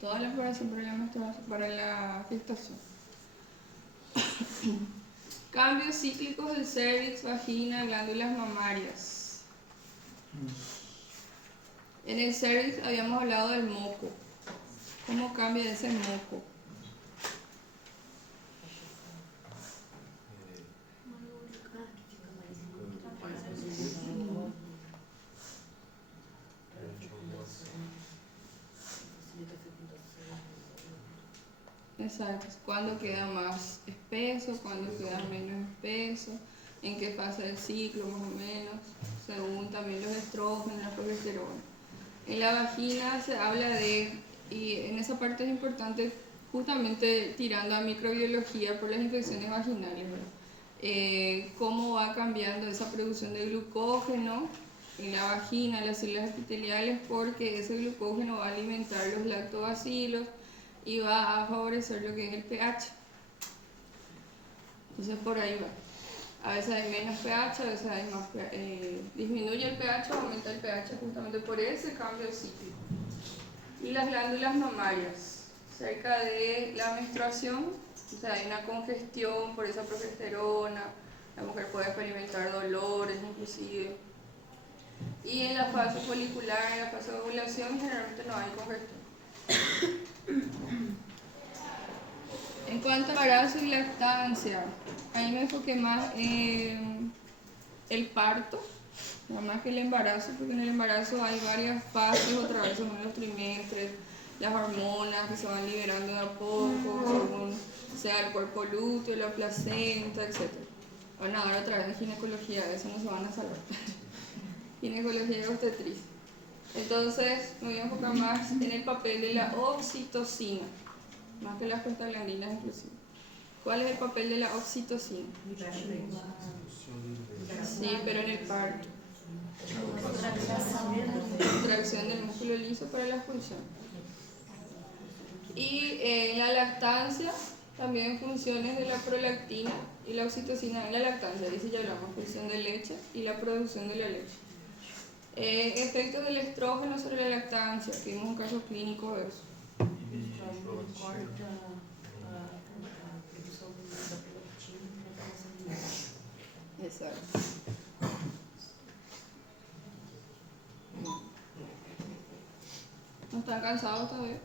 toda la preparación para la gestación. Cambios cíclicos del cervix, vagina, glándulas mamarias. En el cervix habíamos hablado del moco. ¿Cómo cambia ese moco? Exacto. ¿Cuándo queda más espeso? ¿Cuándo queda menos espeso? ¿En qué fase del ciclo más o menos? Según también los estrógenos, la progesterona. En la vagina se habla y en esa parte es importante justamente tirando a microbiología por las infecciones vaginales, ¿verdad? Cómo va cambiando esa producción de glucógeno en la vagina, las células epiteliales, porque ese glucógeno va a alimentar los lactobacilos y va a favorecer lo que es el pH. Entonces por ahí va. A veces hay menos pH, a veces hay más pH. Disminuye el pH, aumenta el pH justamente por ese cambio cíclico. Y las glándulas mamarias, cerca de la menstruación, o sea, hay una congestión por esa progesterona, la mujer puede experimentar dolores inclusive. Y en la fase folicular, en la fase de ovulación, generalmente no hay congestión. En cuanto a embarazo y lactancia, ahí me enfoqué más en el parto, nada más que el embarazo, porque en el embarazo hay varias fases, otra vez según los trimestres, las hormonas que se van liberando de a poco, según sea el cuerpo lúteo, la placenta, etc. Van a dar otra vez ginecología, de eso no se van a salvar. Ginecología y obstetricia. Entonces me voy a enfocar más en el papel de la oxitocina, más que las prostaglandinas inclusive. ¿Cuál es el papel de la oxitocina? Sí, pero en el parto. Contracción del músculo liso para la expulsión. Y en la lactancia, también funciones de la prolactina y la oxitocina en la lactancia. Dice ya hablamos, producción de leche y la producción de la leche. Efectos del estrógeno sobre la lactancia, que vimos un caso clínico de eso. Corta a produção da prolactina e da sanguínea. Exacto. ¿No están cansados todavía?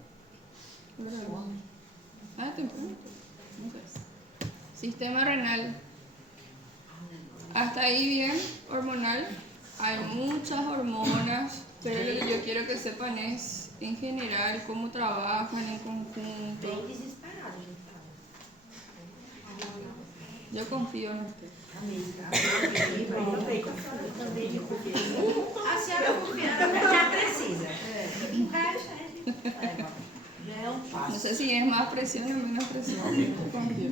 Ah, temprano. Ok. Sistema renal. Hasta ahí bien, hormonal. Hay muchas hormonas, pero lo que yo quiero que sepan es, en general, cómo trabajan en conjunto. Bem desesperado, gente. Yo confío en usted. Eu também confio. A senhora confia, já precisa. O resto a gente leva. Já é um passo. No sé si es más presión o menos presión. Yo confío.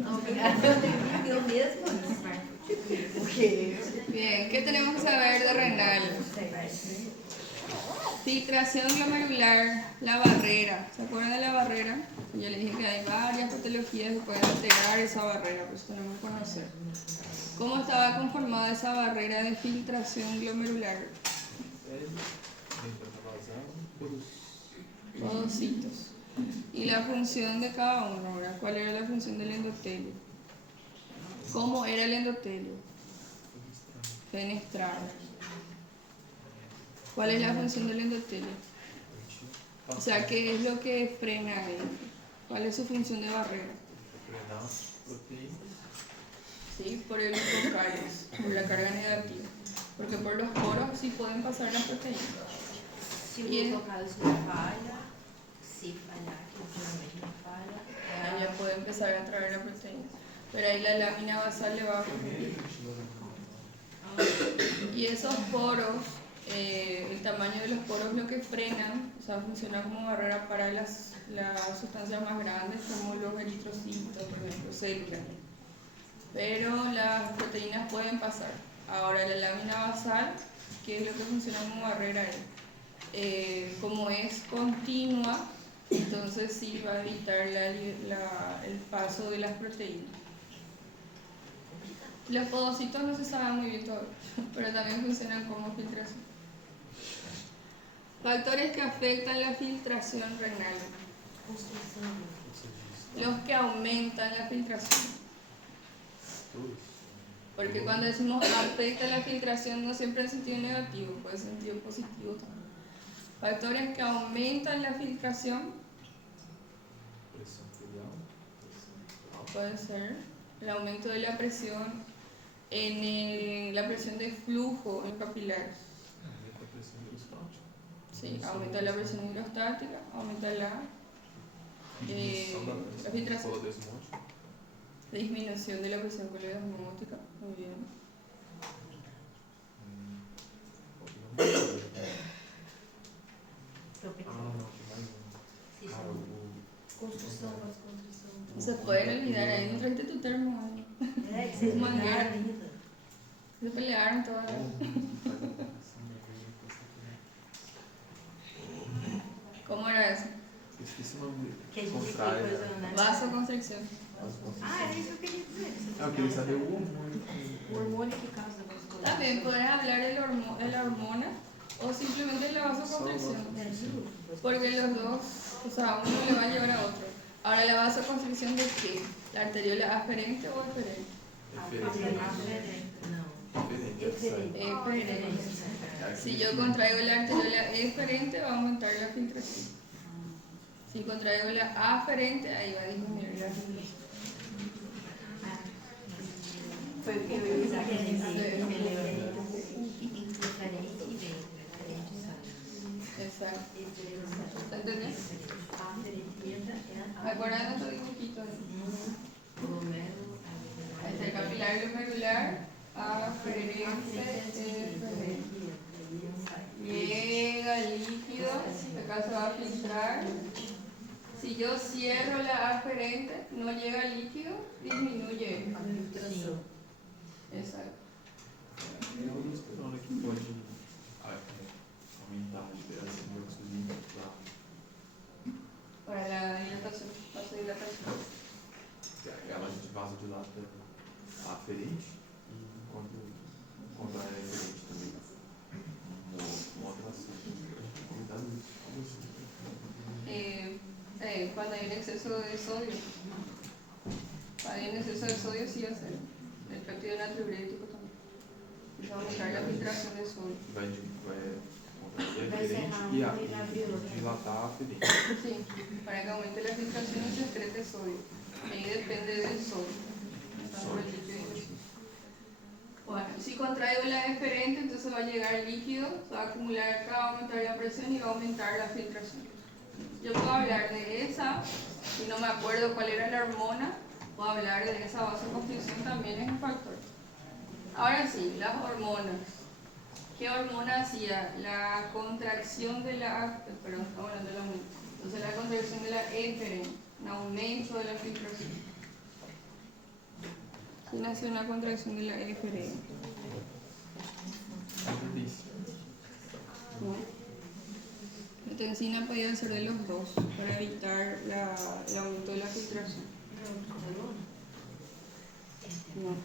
Eu mesma. Porque Bien, ¿qué tenemos que saber de renal? Filtración glomerular, la barrera. ¿Se acuerdan de la barrera? Yo les dije que hay varias patologías que pueden alterar esa barrera, pues tenemos que conocer. ¿Cómo estaba conformada esa barrera de filtración glomerular? Podocitos. Y la función de cada uno, ahora, ¿cuál era la función del endotelio? ¿Cómo era el endotelio? Fenestrar. ¿Cuál es la función del endotelio? O sea, ¿qué es lo que frena ahí? ¿Cuál es su función de barrera? Sí, por el contrarios, por la carga negativa. Porque por los poros sí pueden pasar las proteínas. se os locais não falha, se falhar, que geralmente não falha, Ahí ya puede empezar a traer la proteína. Pero ahí la lámina basal le va a competir. Y esos poros, el tamaño de los poros lo que frenan, o sea, funciona como barrera para las sustancias más grandes como los eritrocitos, por ejemplo, células. Pero las proteínas pueden pasar. Ahora la lámina basal, ¿qué es lo que funciona como barrera ahí? Como es continua, entonces sí va a evitar el paso de las proteínas. Los podocitos no se saben muy bien todavía, pero también funcionan como filtración. Factores que afectan la filtración renal. Los que aumentan la filtración. Porque cuando decimos afecta la filtración no siempre en sentido negativo, puede ser en sentido positivo también. Factores que aumentan la filtración. Puede ser el aumento de la presión la presión de flujo en capilares. Sí, aumenta la presión hidrostática, aumenta la filtración. Disminución de la presión coledosmótica, muy bien. construção, vasconstrução. Se pueden olvidar ahí, no trajiste tu termo ahí. É, que vocês Mangueira. ligaram ainda. Se pelearon todas. ¿Cómo era eso? Esqueci o nome Que a gente foi contrário. coisa, né? Vasoconstricción. Ah, era isso que eu queria dizer. Eu queria saber o hormônio. O hormônio que causa vascularização. También puedes hablar de la hormona o simplemente la vasoconstricción. Porque los dos, o sea, uno le va a llevar a otro. Ahora, ¿la vasoconstricción de qué? ¿La arteriola aferente o eferente? Eferente. Si yo contraigo la arteriola eferente, va a aumentar la filtración. Si contraigo la aferente, ahí va a disminuir la filtración. Foi o que eu ia usar, que ele Exacto. ¿Entendés? Acordando tu dibujito ahí. Este capilar glomerular, aferente, eferente. Llega el líquido, acá se va a filtrar. Si yo cierro la aferente, no llega el líquido, disminuye la filtración. Exacto. Tem algumas coronas que pode aumentar a liberação de oxigênio Para la dilatación, vasodilatación. ela vasodilata a aferente e enquanto ela é eferente também. Uma alteração. Aumentar isso. Cuando hay un exceso de sodio. Cuando hay un exceso de sodio, sí hace el péptido natriurético también. Empieza a aumentar la filtración de sodio. Vai contrair a eferente e dilatar a aferente. Sí, para que aumente la filtración y se excrete sodio. Ahí depende del sodio. Bueno, si contraigo la eferente, entonces va a llegar el líquido, se va a acumular acá, va a aumentar la presión y va a aumentar la filtración. Yo puedo hablar de esa, si no me acuerdo cuál era la hormona, puedo hablar de esa vasoconstricción, también es un factor. Ahora sí, las hormonas. ¿Qué hormona hacía? La contracción de la... Perdón, estamos hablando de la hormona. Entonces la contracción de la eferente, un aumento de la filtración. ¿Quién hace una contracción de la eferente? ¿No? La tensina podía ser de los dos para evitar el aumento de la filtración. No.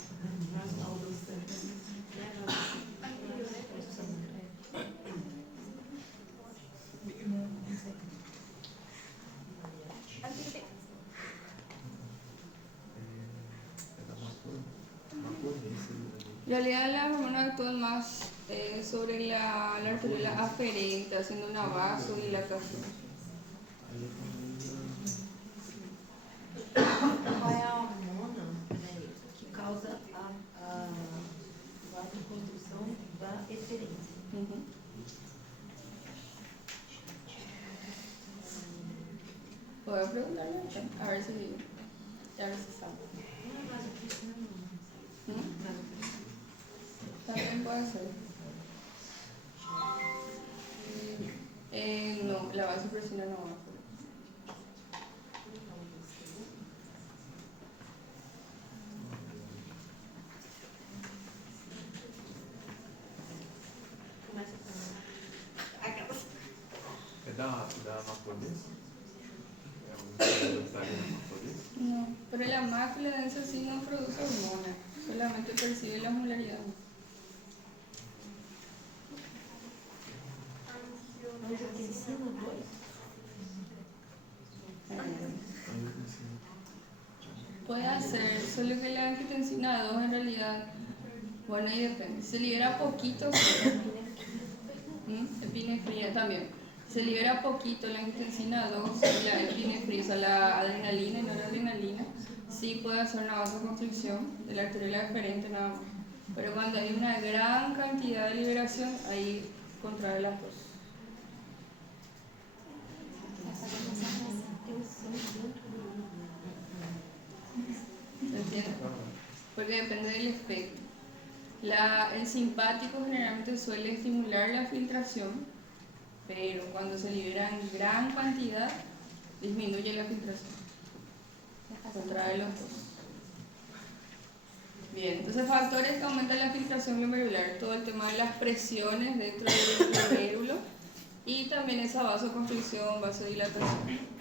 En realidad las hormonas actúan más sobre la arteriola aferente, haciendo una vasodilatación. Qual é a hormona que causa a vasoconstrição da eferência? Puedo preguntarle a ver si se sabe. También puede ser. No, la vasopresina no va a ser. Da maconês? É um maconês? No, pero la mácula densa sí no produce hormonas, solamente percibe la molaridad. Puede hacer, solo que la angiotensina 2 en realidad, bueno, ahí depende. Se libera poquito, epinefrina también. Se libera poquito la angiotensina 2 y la epinefrina, o sea, la adrenalina y noradrenalina, sí puede hacer una vasoconstricción de la arteriola eferente nada más. Pero cuando hay una gran cantidad de liberación, ahí contrae las dos. ¿Entiendes? Porque depende del efecto. El simpático generalmente suele estimular la filtración, pero cuando se libera en gran cantidad, disminuye la filtración. Contrae los dos. Bien, entonces factores que aumentan la filtración glomerular, todo el tema de las presiones dentro del glomérulo y también esa vasoconstricción, vasodilatación.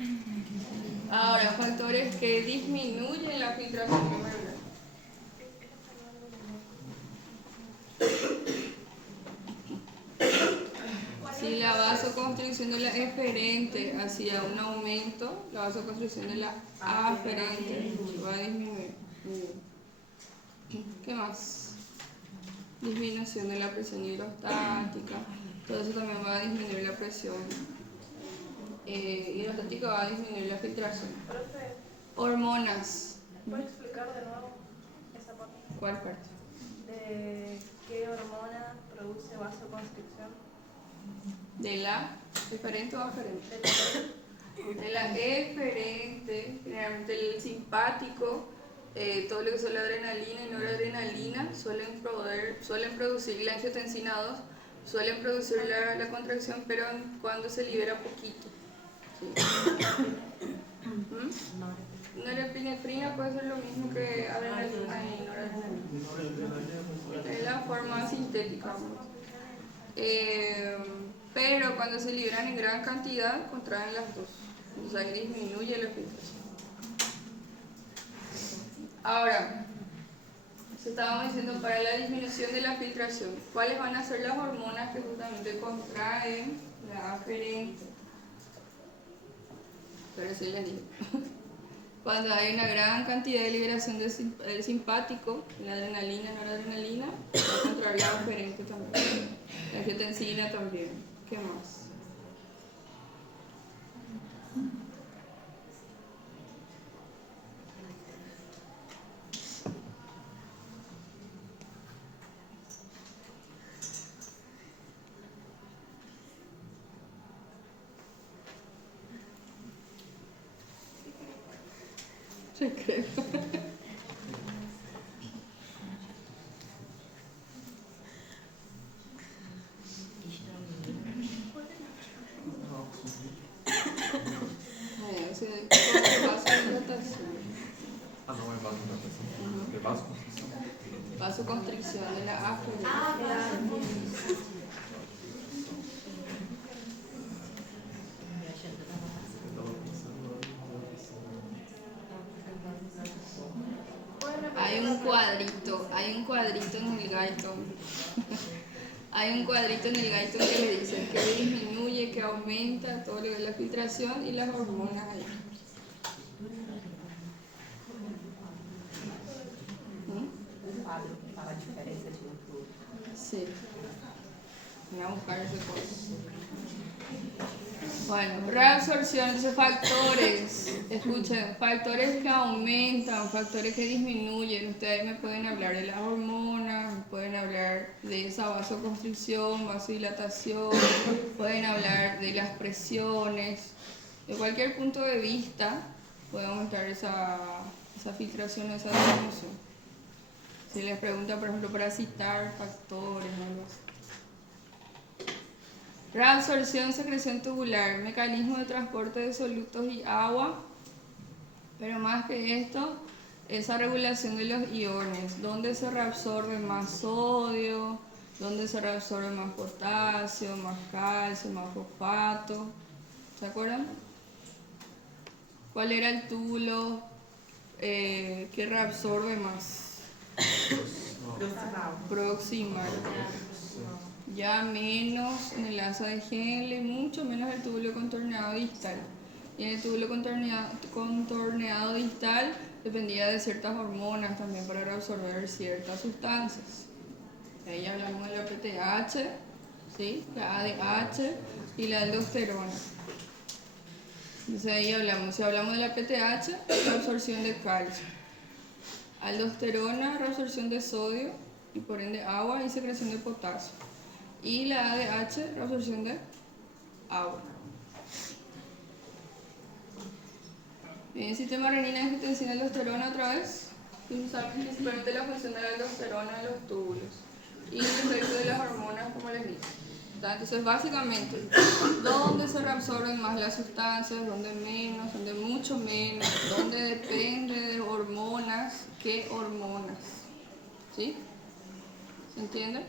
Ahora, factores que disminuyen la filtración glomerular. la vasoconstricción de la eferente hacia un aumento, la vasoconstricción de la aferente va a disminuir. Muy bien. ¿Qué más? Disminución de la presión hidrostática, todo eso también va a disminuir la presión hidrostática, va a disminuir la filtración. Profe, Hormonas. ¿puede explicar de nuevo esa parte? ¿Cuál parte? ¿De qué hormona produce vasoconstricción? ¿De la eferente o aferente? De la eferente, generalmente el simpático, todo lo que son la adrenalina y noradrenalina suelen producir, la angiotensina 2 suelen producir la contracción, pero cuando se libera poquito. ¿Sí? Norepinefrina puede ser lo mismo que adrenalina y noradrenalina. Es la forma sintética. Pero cuando se liberan en gran cantidad, contraen las dos. Entonces ahí disminuye la filtración. Ahora, estábamos diciendo para la disminución de la filtración, ¿cuáles van a ser las hormonas que justamente contraen la aferente? Pero sí les digo. Cuando hay una gran cantidad de liberación del simpático, la adrenalina, noradrenalina, va a contraer la aferente también. La angiotensina también. ¿Qué más? Recreo. Ah, não é vasodilatação. É vasoconstrição. Vasoconstricción de la aferente. Ah, vasoconstricção. Hay un cuadrito en el Guyton. Hay un cuadrito en el Guyton que le dice que disminuye, que aumenta todo lo que es la filtración y las hormonas ahí. Sí. Voy a buscar ese cuadro. Bueno, reabsorción, dice factores, escuchen, factores que aumentan, factores que disminuyen. Ustedes me pueden hablar de las hormonas, me pueden hablar de esa vasoconstricción, vasodilatación, pueden hablar de las presiones. De cualquier punto de vista puede aumentar esa filtración, esa disminución. Si les pregunta, por ejemplo, para citar factores o algo así. Reabsorción, secreción tubular, mecanismo de transporte de solutos y agua, pero más que esto, esa regulación de los iones, donde se reabsorbe más sodio, donde se reabsorbe más potasio, más calcio, más fosfato, ¿se acuerdan? ¿Cuál era el túbulo que reabsorbe más? Proximal. Ya menos en el asa de Henle, mucho menos el túbulo contorneado distal. Y en el túbulo contorneado distal dependía de ciertas hormonas también para reabsorber ciertas sustancias. Ahí ya hablamos de la PTH, ¿sí? La ADH y la aldosterona. Entonces ahí hablamos, si hablamos de la PTH, reabsorción de calcio. Aldosterona, reabsorción de sodio y por ende agua y secreción de potasio. Y la ADH, reabsorción de agua. Bien, sistema renina, angiotensina, aldosterona otra vez. Usamos principalmente la función de la aldosterona en los túbulos. Y el efecto de las hormonas, como les dije. Entonces, básicamente, ¿dónde se reabsorben más las sustancias? ¿Dónde menos? ¿Dónde mucho menos? ¿Dónde depende de hormonas? ¿Qué hormonas? ¿Sí? ¿Se entiende?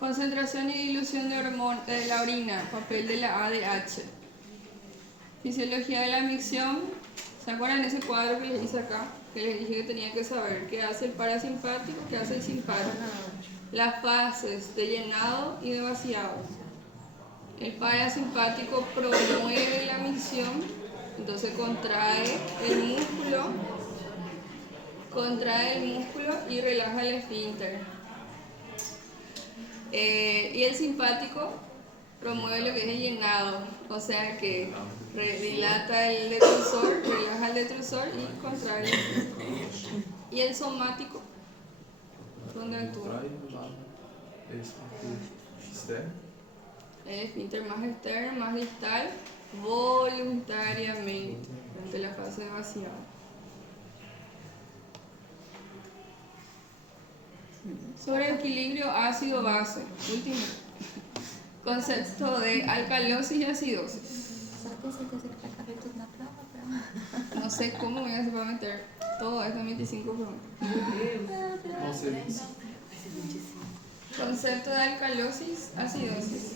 Concentración y dilución de la orina, papel de la ADH. Fisiología de la micción, ¿Se acuerdan de ese cuadro que les hice acá? Que les dije que tenía que saber qué hace el parasimpático, qué hace el simpático. Las fases de llenado y de vaciado. El parasimpático promueve la micción, entonces contrae el músculo y relaja el esfínter. Y el simpático promueve lo que es el llenado, o sea que dilata el detrusor, relaja el detrusor y contrae el esfínter. Y el somático, ¿dónde actúa? El esfínter más externo, más distal, voluntariamente, durante la fase de vaciado. Sobre el equilibrio ácido-base, último. Concepto de alcalosis y acidosis. Só tenho certeza que vai caber tudo na prova, pra... No sé cómo voy a hacer para meter todo esto en 25 preguntas. No sé. Concepto de alcalosis, acidosis.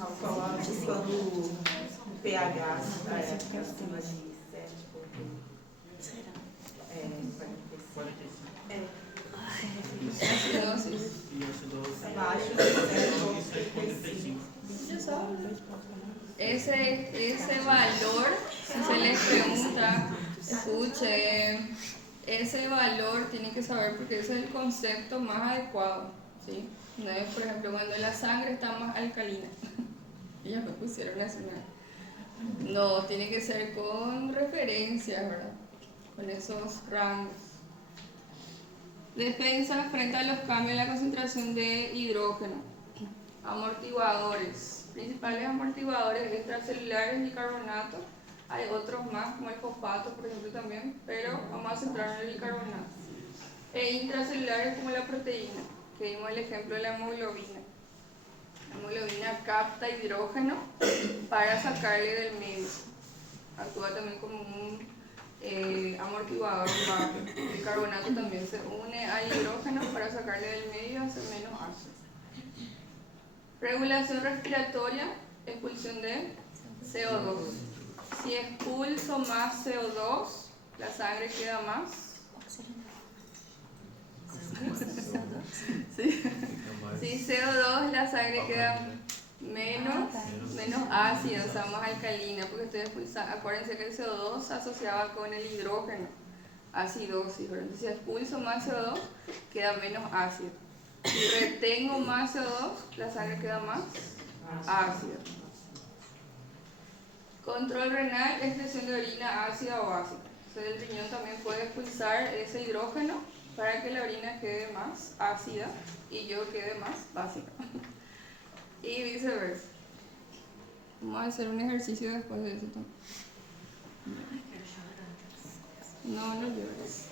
Alcalosis quando o pH está acima de 7. Acidosis. Abaixo de 7,35. Ese valor, si se les pregunta, escuche, ese valor tienen que saber porque ese es el concepto más adecuado, ¿sí? No es, por ejemplo, cuando la sangre está más alcalina. Ellos me pusieron así, no, tiene que ser con referencias, ¿verdad? Con esos rangos. Defensa frente a los cambios en la concentración de hidrógeno. Amortiguadores. Principales amortiguadores extracelulares, bicarbonato. Hay otros más, como el fosfato, por ejemplo, también, pero vamos a centrarnos en el bicarbonato. E intracelulares como la proteína, que vimos el ejemplo de la hemoglobina. La hemoglobina capta hidrógeno para sacarle del medio. Actúa también como un amortiguador rápido. El carbonato también se une al hidrógeno para sacarle del medio y hacer menos ácido. Regulación respiratoria, expulsión de CO2. Si expulso más CO2, la sangre queda más. ¿Sí? Si CO2, la sangre queda menos ácida, o sea, más alcalina, porque estoy expulsando. Acuérdense que el CO2 se asociaba con el hidrógeno, acidosis. Entonces, si expulso más CO2, queda menos ácido. Si retengo más CO2, la sangre queda más ácida. Control renal, excreción de orina ácida o básica. Entonces, el riñón también puede expulsar ese hidrógeno para que la orina quede más ácida y yo quede más básica. Y viceversa. Vamos a hacer un ejercicio después de eso también. No llores.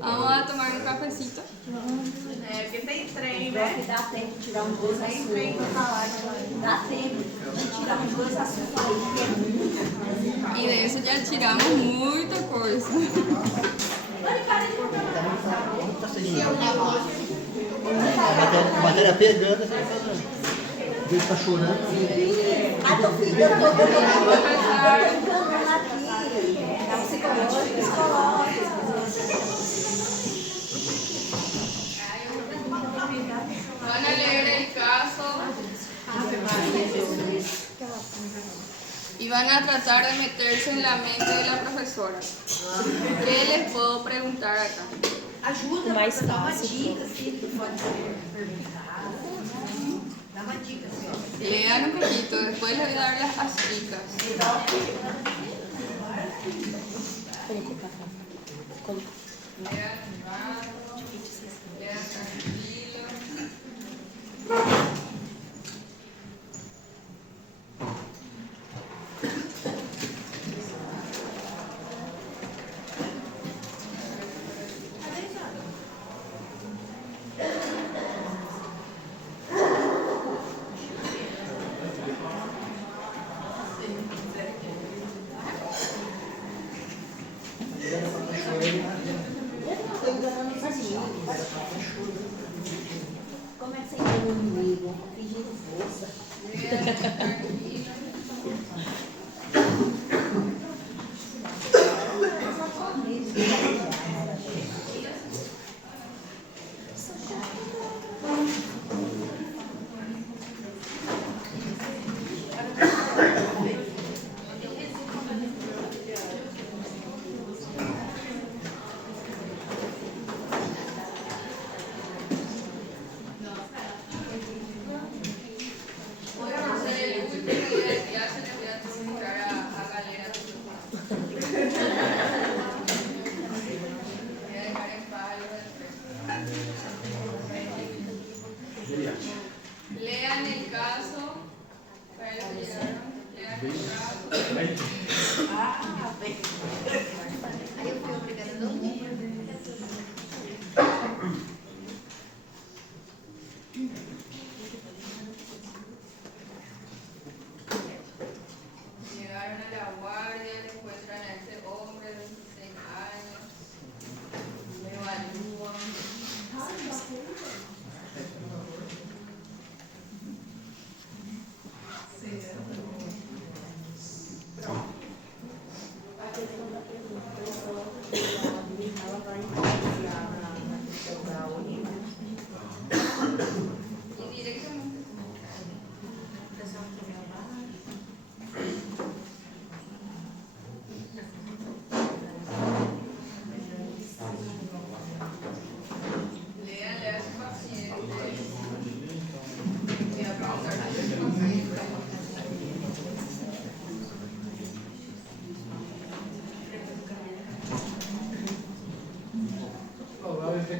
Vamos a tomar un cafecito. Porque tem trem, né? Dá tempo de tirar dois açúcares. Dá tempo de tirar dois açúcares. Y de eso ya tiramos mucha cosa. A matéria pegando, você vai falando. Ele está chorando. Ah, tô ficando aqui. É psicológico. Van a leer el caso y van a tratar de meterse en la mente de la profesora. ¿Qué les puedo preguntar acá? Ajuda para dar uma dica, assim, que pode ser perguntado. Dá uma dica, assim, ó. Lean un poquito, después les voy a dar las chicas. Lean tranquilo. Como é que você entrou comigo? Pedindo força. Lean tranquilo.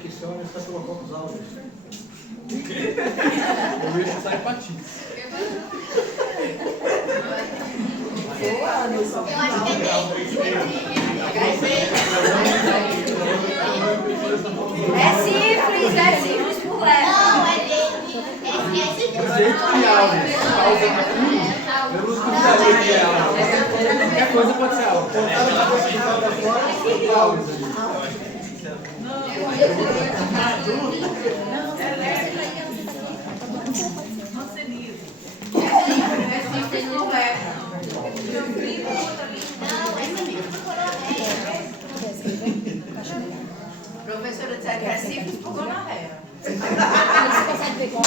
Iccione, Stafilococos aureus. Eu ia chutar hepatite. É sífilis por leve. Jeito de aureus. Causa na cruz. Eu não escutei jeito de aureus. Qualquer coisa pode ser aureus. Aureus ali. Professora disseram que é sífilis por gonorreia. Você consegue ver qual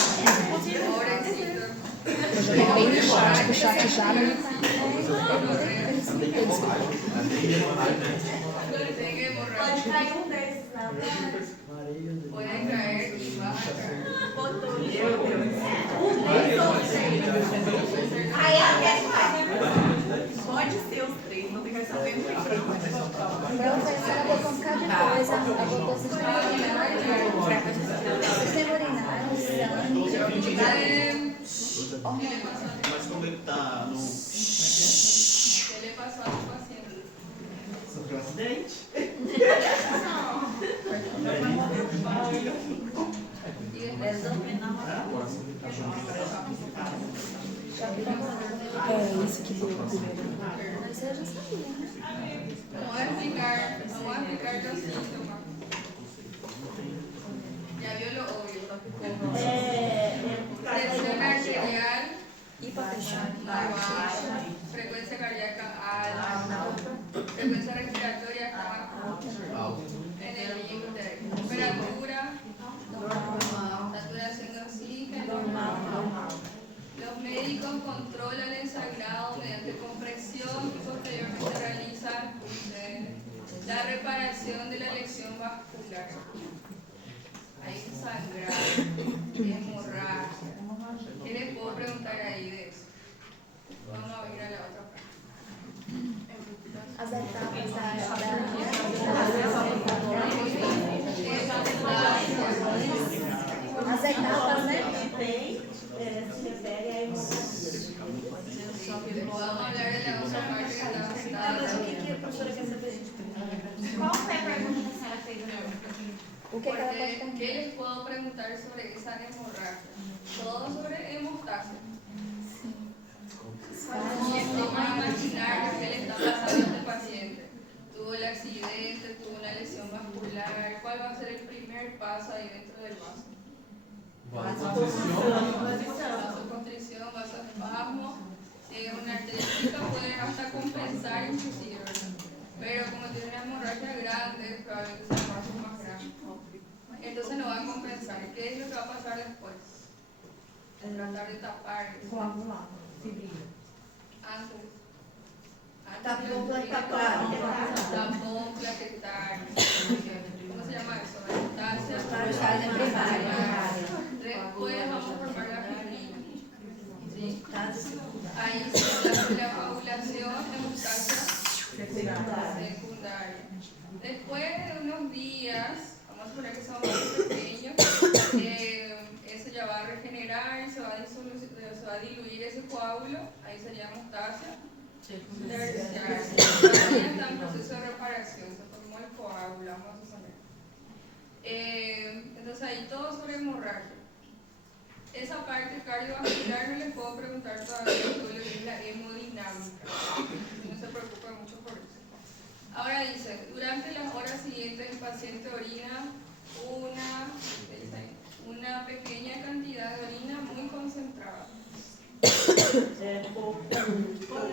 é bem no chat já, né? Pode cair um desses na Pueden caer y bajan. Aí ela quer mais. Pode ser os três, não tem que saber muito. Professora, vou colocar depois a botou sistema urinário, sangue. Mas como ele tá no... ¿Qué le pasó a tu paciente? Sofreu um acidente? É isso que deu primeiro. Mas eu já sabia, né? Vamos a explicar los síntomas. Ya vio lo obvio. Presión arterial baja, frecuencia cardíaca alta, frecuencia respiratoria baja, en el límite, temperatura, saturación de oxígeno. Los médicos controlan el sangrado mediante compresión y posteriormente realizan la reparación de la lesión vascular. Hay un sangrado, hemorragia. ¿Qué les puedo preguntar ahí de eso? Vamos a ir a la otra parte. As etapas as etapas, né? Se refere a hemorragia. Vamos a hablar de la otra parte que está Mas o que a professora quer saber? Qual foi a pergunta que a senhora fez agora? O que ela pode Porque, perguntar? ¿qué les puedo preguntar sobre esa hemorragia? Todo sobre hemostasia. Vamos a imaginar qué le está pasando a este paciente. Tuvo el accidente, tuvo una lesión vascular. ¿Cuál va a ser el primer paso ahí dentro del vaso? Vasoconstricción, vasoespasmo. Si es una arteria chica, puede hasta compensar inclusive, ¿verdad? Pero como tiene una hemorragia grande, probablemente sea un vaso más grande. Entonces no va a compensar. ¿Qué es lo que va a pasar después? Tratar de tapar. Coagular, fibrina. Antes. Tapón plaquetario. Tapón plaquetario. ¿Cómo se llama eso? Metastasia primaria. Después vamos a formar la fibrina. ¿Sí? Ahí se la coagulación de metastasia secundaria. Después de unos días, vamos a suponer que son muy pequeños, eso ya va a regenerar, se va a diluir ese coágulo, ahí sería hemostasia terciaria. Todavía está en proceso de reparación, se formó el coágulo, vamos a suponer. Entonces ahí todo sobre hemorragia. Esa parte cardiovascular no les puedo preguntar todavía todo lo que es la hemodinámica. No se preocupen mucho por eso. Ahora dice, durante las horas siguientes el paciente orina una pequeña cantidad de orina muy concentrada. Pouca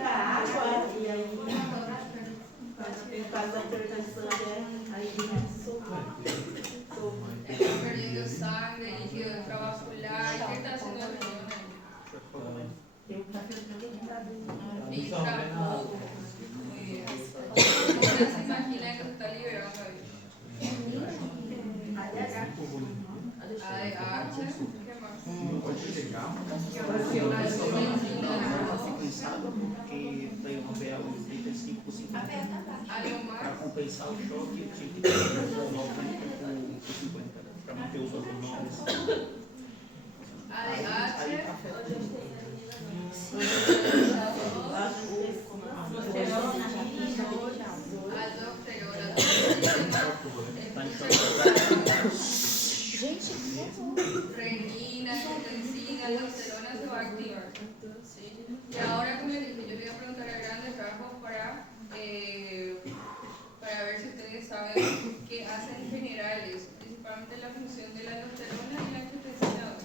água e aí faz a hipertensão, aí Está perdiendo sangre, líquido extravascular. ¿Qué está haciendo el riñón ahí? Filtra poco. Muy bien. Ustedes se imaginan que se está liberando ahí. ADH, ¿qué más? Porque daí o papel tem 5%. Algo Para más. compensar o choque, tinha que ter 19 por 50. Realmente uso otros nombres. ADH, renina, angiotensina, aldosterona se va a activar. ¿Sí? Y ahora, como les dije, yo le voy a preguntar a grandes rasgos para ver si ustedes saben qué hacen en general eso, principalmente la función de la aldosterona y la angiotensina 2.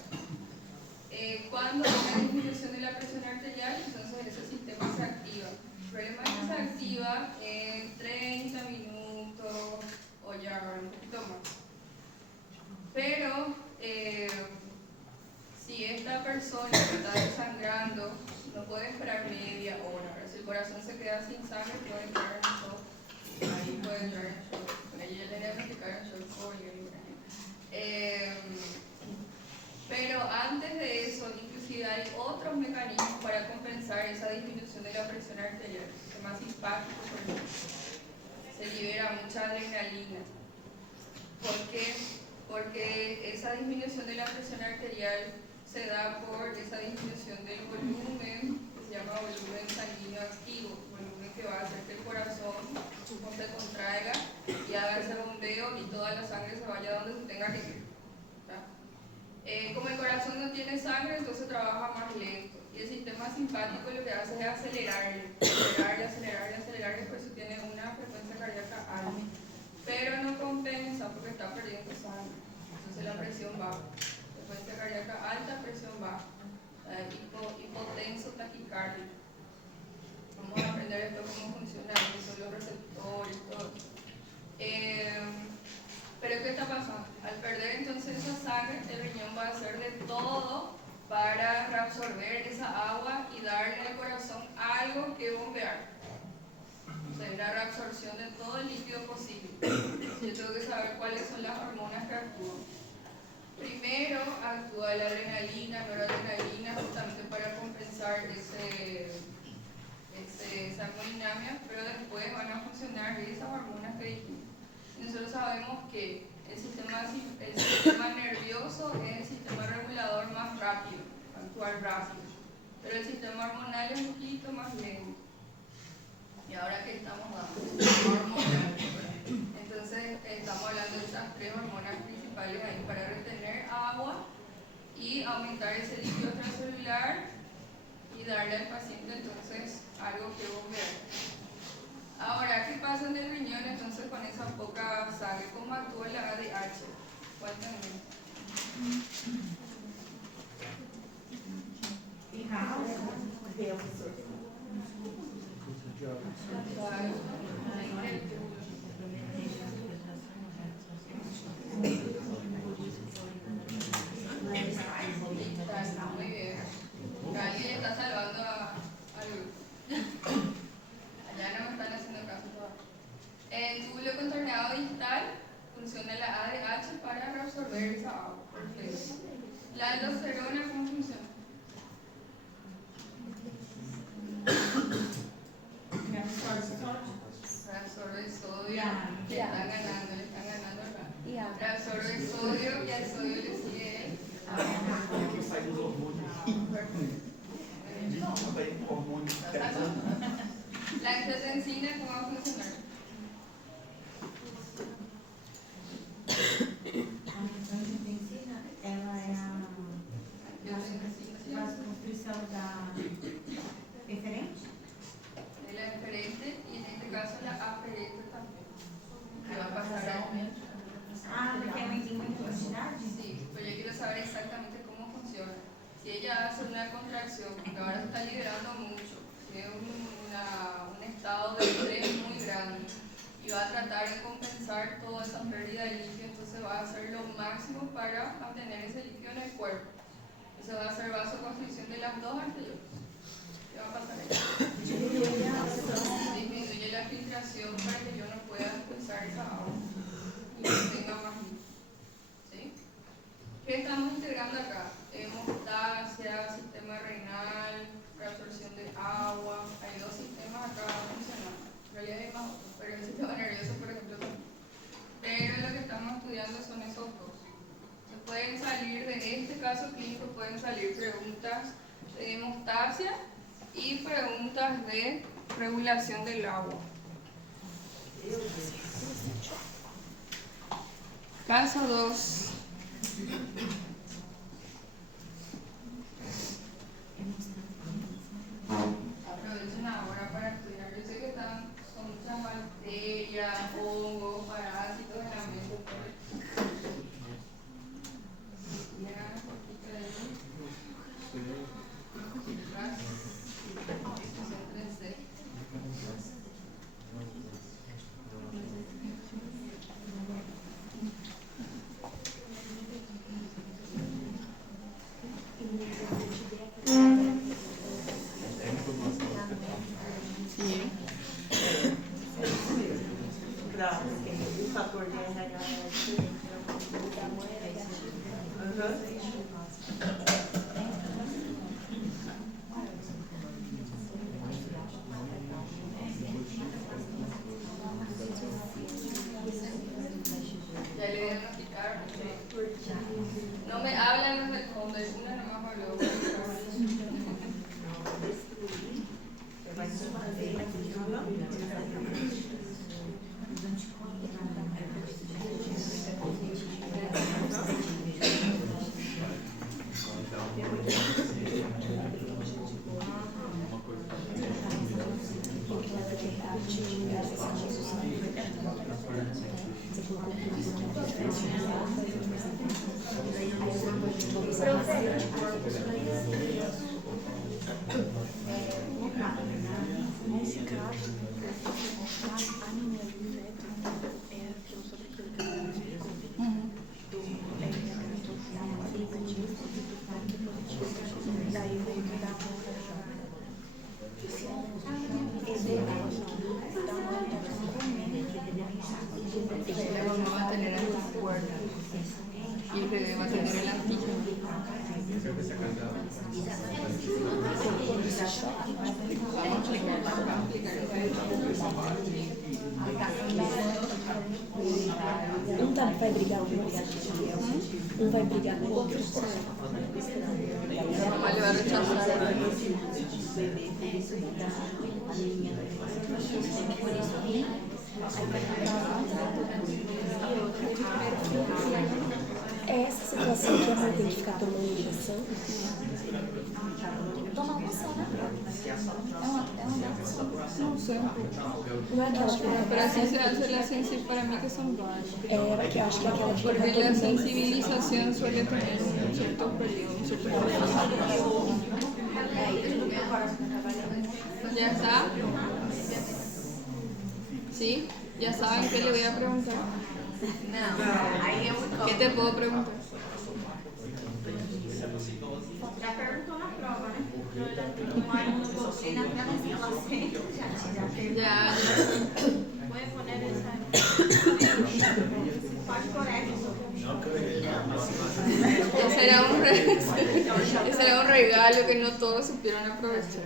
Cuando hay una disminución de la presión arterial, entonces ese sistema se activa. El problema es que se activa en 30 minutos o ya un poquito más. Pero si esta persona que está desangrando no puede esperar media hora, si el corazón se queda sin sangre, puede entrar en shock. Ahí puede entrar en shock. Con ella ya le diagnosticaron shock polio. Pero antes de eso, inclusive hay otros mecanismos para compensar esa disminución de la presión arterial. El sistema simpático, por ejemplo, se libera mucha adrenalina. ¿Por qué? Porque esa disminución de la presión arterial se da por esa disminución del volumen, que se llama volumen sanguíneo activo, volumen que va a hacer que el corazón no se contraiga y haga ese bombeo y toda la sangre se vaya donde se tenga que ir. Como el corazón no tiene sangre, entonces trabaja más lento. Y el sistema simpático lo que hace es acelerar, y por eso tiene una frecuencia cardíaca alta. Pero no compensa porque está perdiendo sangre. Entonces la presión baja. Frecuencia cardíaca alta, presión baja. Hipotenso, taquicardia. Vamos a aprender esto cómo funciona, qué son los receptores y todo. Pero ¿qué está pasando? Al perder entonces esa sangre, el riñón va a hacer de todo para reabsorber esa agua y darle al corazón algo que bombear. O sea, la reabsorción de todo el líquido posible. Yo tengo que saber cuáles son las hormonas que actúan. Primero actúa la adrenalina, noradrenalina, justamente para compensar esa hemodinamia, pero después van a funcionar esas hormonas que dijimos. Nosotros sabemos que el sistema nervioso es el sistema regulador más rápido, va a actuar rápido, pero el sistema hormonal es un poquito más lento. Y ahora que estamos dando hormonal, entonces estamos hablando de esas tres hormonas principales ahí para retener agua y aumentar ese líquido extracelular y darle al paciente entonces algo que bombear. Ahora, ¿qué pasa en el riñón entonces con esa poca sangre? ¿Cómo actúa la ADH? Cuéntenme. Muy bien. Alguien está salvando al grupo. Allá no me están haciendo caso todavía. En el túbulo contorneado distal funciona la ADH para reabsorber esa agua. Perfecto. La aldosterona, ¿cómo funciona? Reabsorbe el sodio. Le están ganando acá. Reabsorbe el sodio y al sodio le sigue el Aqui sai dos hormônios. Também hormônio. La angiotensina, ¿cómo va a funcionar? Ela é a vasoconstrição da referente? La eferente y en este caso la aferente también. Que va a pasar a Ah, porque aumenta muito a quantidade? Sí, pero yo quiero saber exactamente cómo funciona. Si ella hace una contracción, porque ahora se está liberando mucho, si es un estado de estrés muy grande y va a tratar de compensar toda esa pérdida de líquido, entonces va a hacer lo máximo para mantener ese líquido en el cuerpo. Entonces va a hacer vasoconstricción de las dos arterias. ¿Qué va a pasar ahí? Disminuye la filtración para que yo no pueda expulsar esa agua y no tenga más líquido. ¿Sí? ¿Qué estamos integrando acá? Hemostasia, sistema renal, reabsorción de agua. Hay dos sistemas acá funcionando. En realidad hay más otros, pero el sistema nervioso, por ejemplo, también. Pero lo que estamos estudiando son esos dos. pueden salir de este caso clínico, pueden salir preguntas de hemostasia y preguntas de regulación del agua. Caso 2. Aprovechen ahora para estudiar. Yo sé que son muchas bacterias, hongos, parásitos en la mente. Ya, un poquito de concéntrense. O fator de RH é diferente. Ya le diagnosticaron. No me hablan los del fondo, hay una nomás habló. Nesse caso, a minha método é sobre aquilo que eu do daí veio me dar La mamá va a tener anticuerpos y el bebé va a tener el antígeno. Um vai brigar com o outro. Um vai brigar com o outro. La mamá le va a rechazar. É essa situação que a mãe tem que ficar tomando injeção? Tomar uma só, né? No sé. Não é aquela que Pero así se hace la sensibilización para mí que son varias. é que eu acho que é aquela que Porque fica la todo mundo. sensibilización suele tener un cierto periodo, un cierto periodo. ¿Ya está? ¿Sí? ¿Ya saben qué le voy a preguntar? Não, aí é muito ¿Qué te puedo preguntar? Já perguntou na prova, né? Não aí no você na placenta. Ya, Voy a poner esa. Pode por eso. ese era un regalo que no todos supieron aprovechar.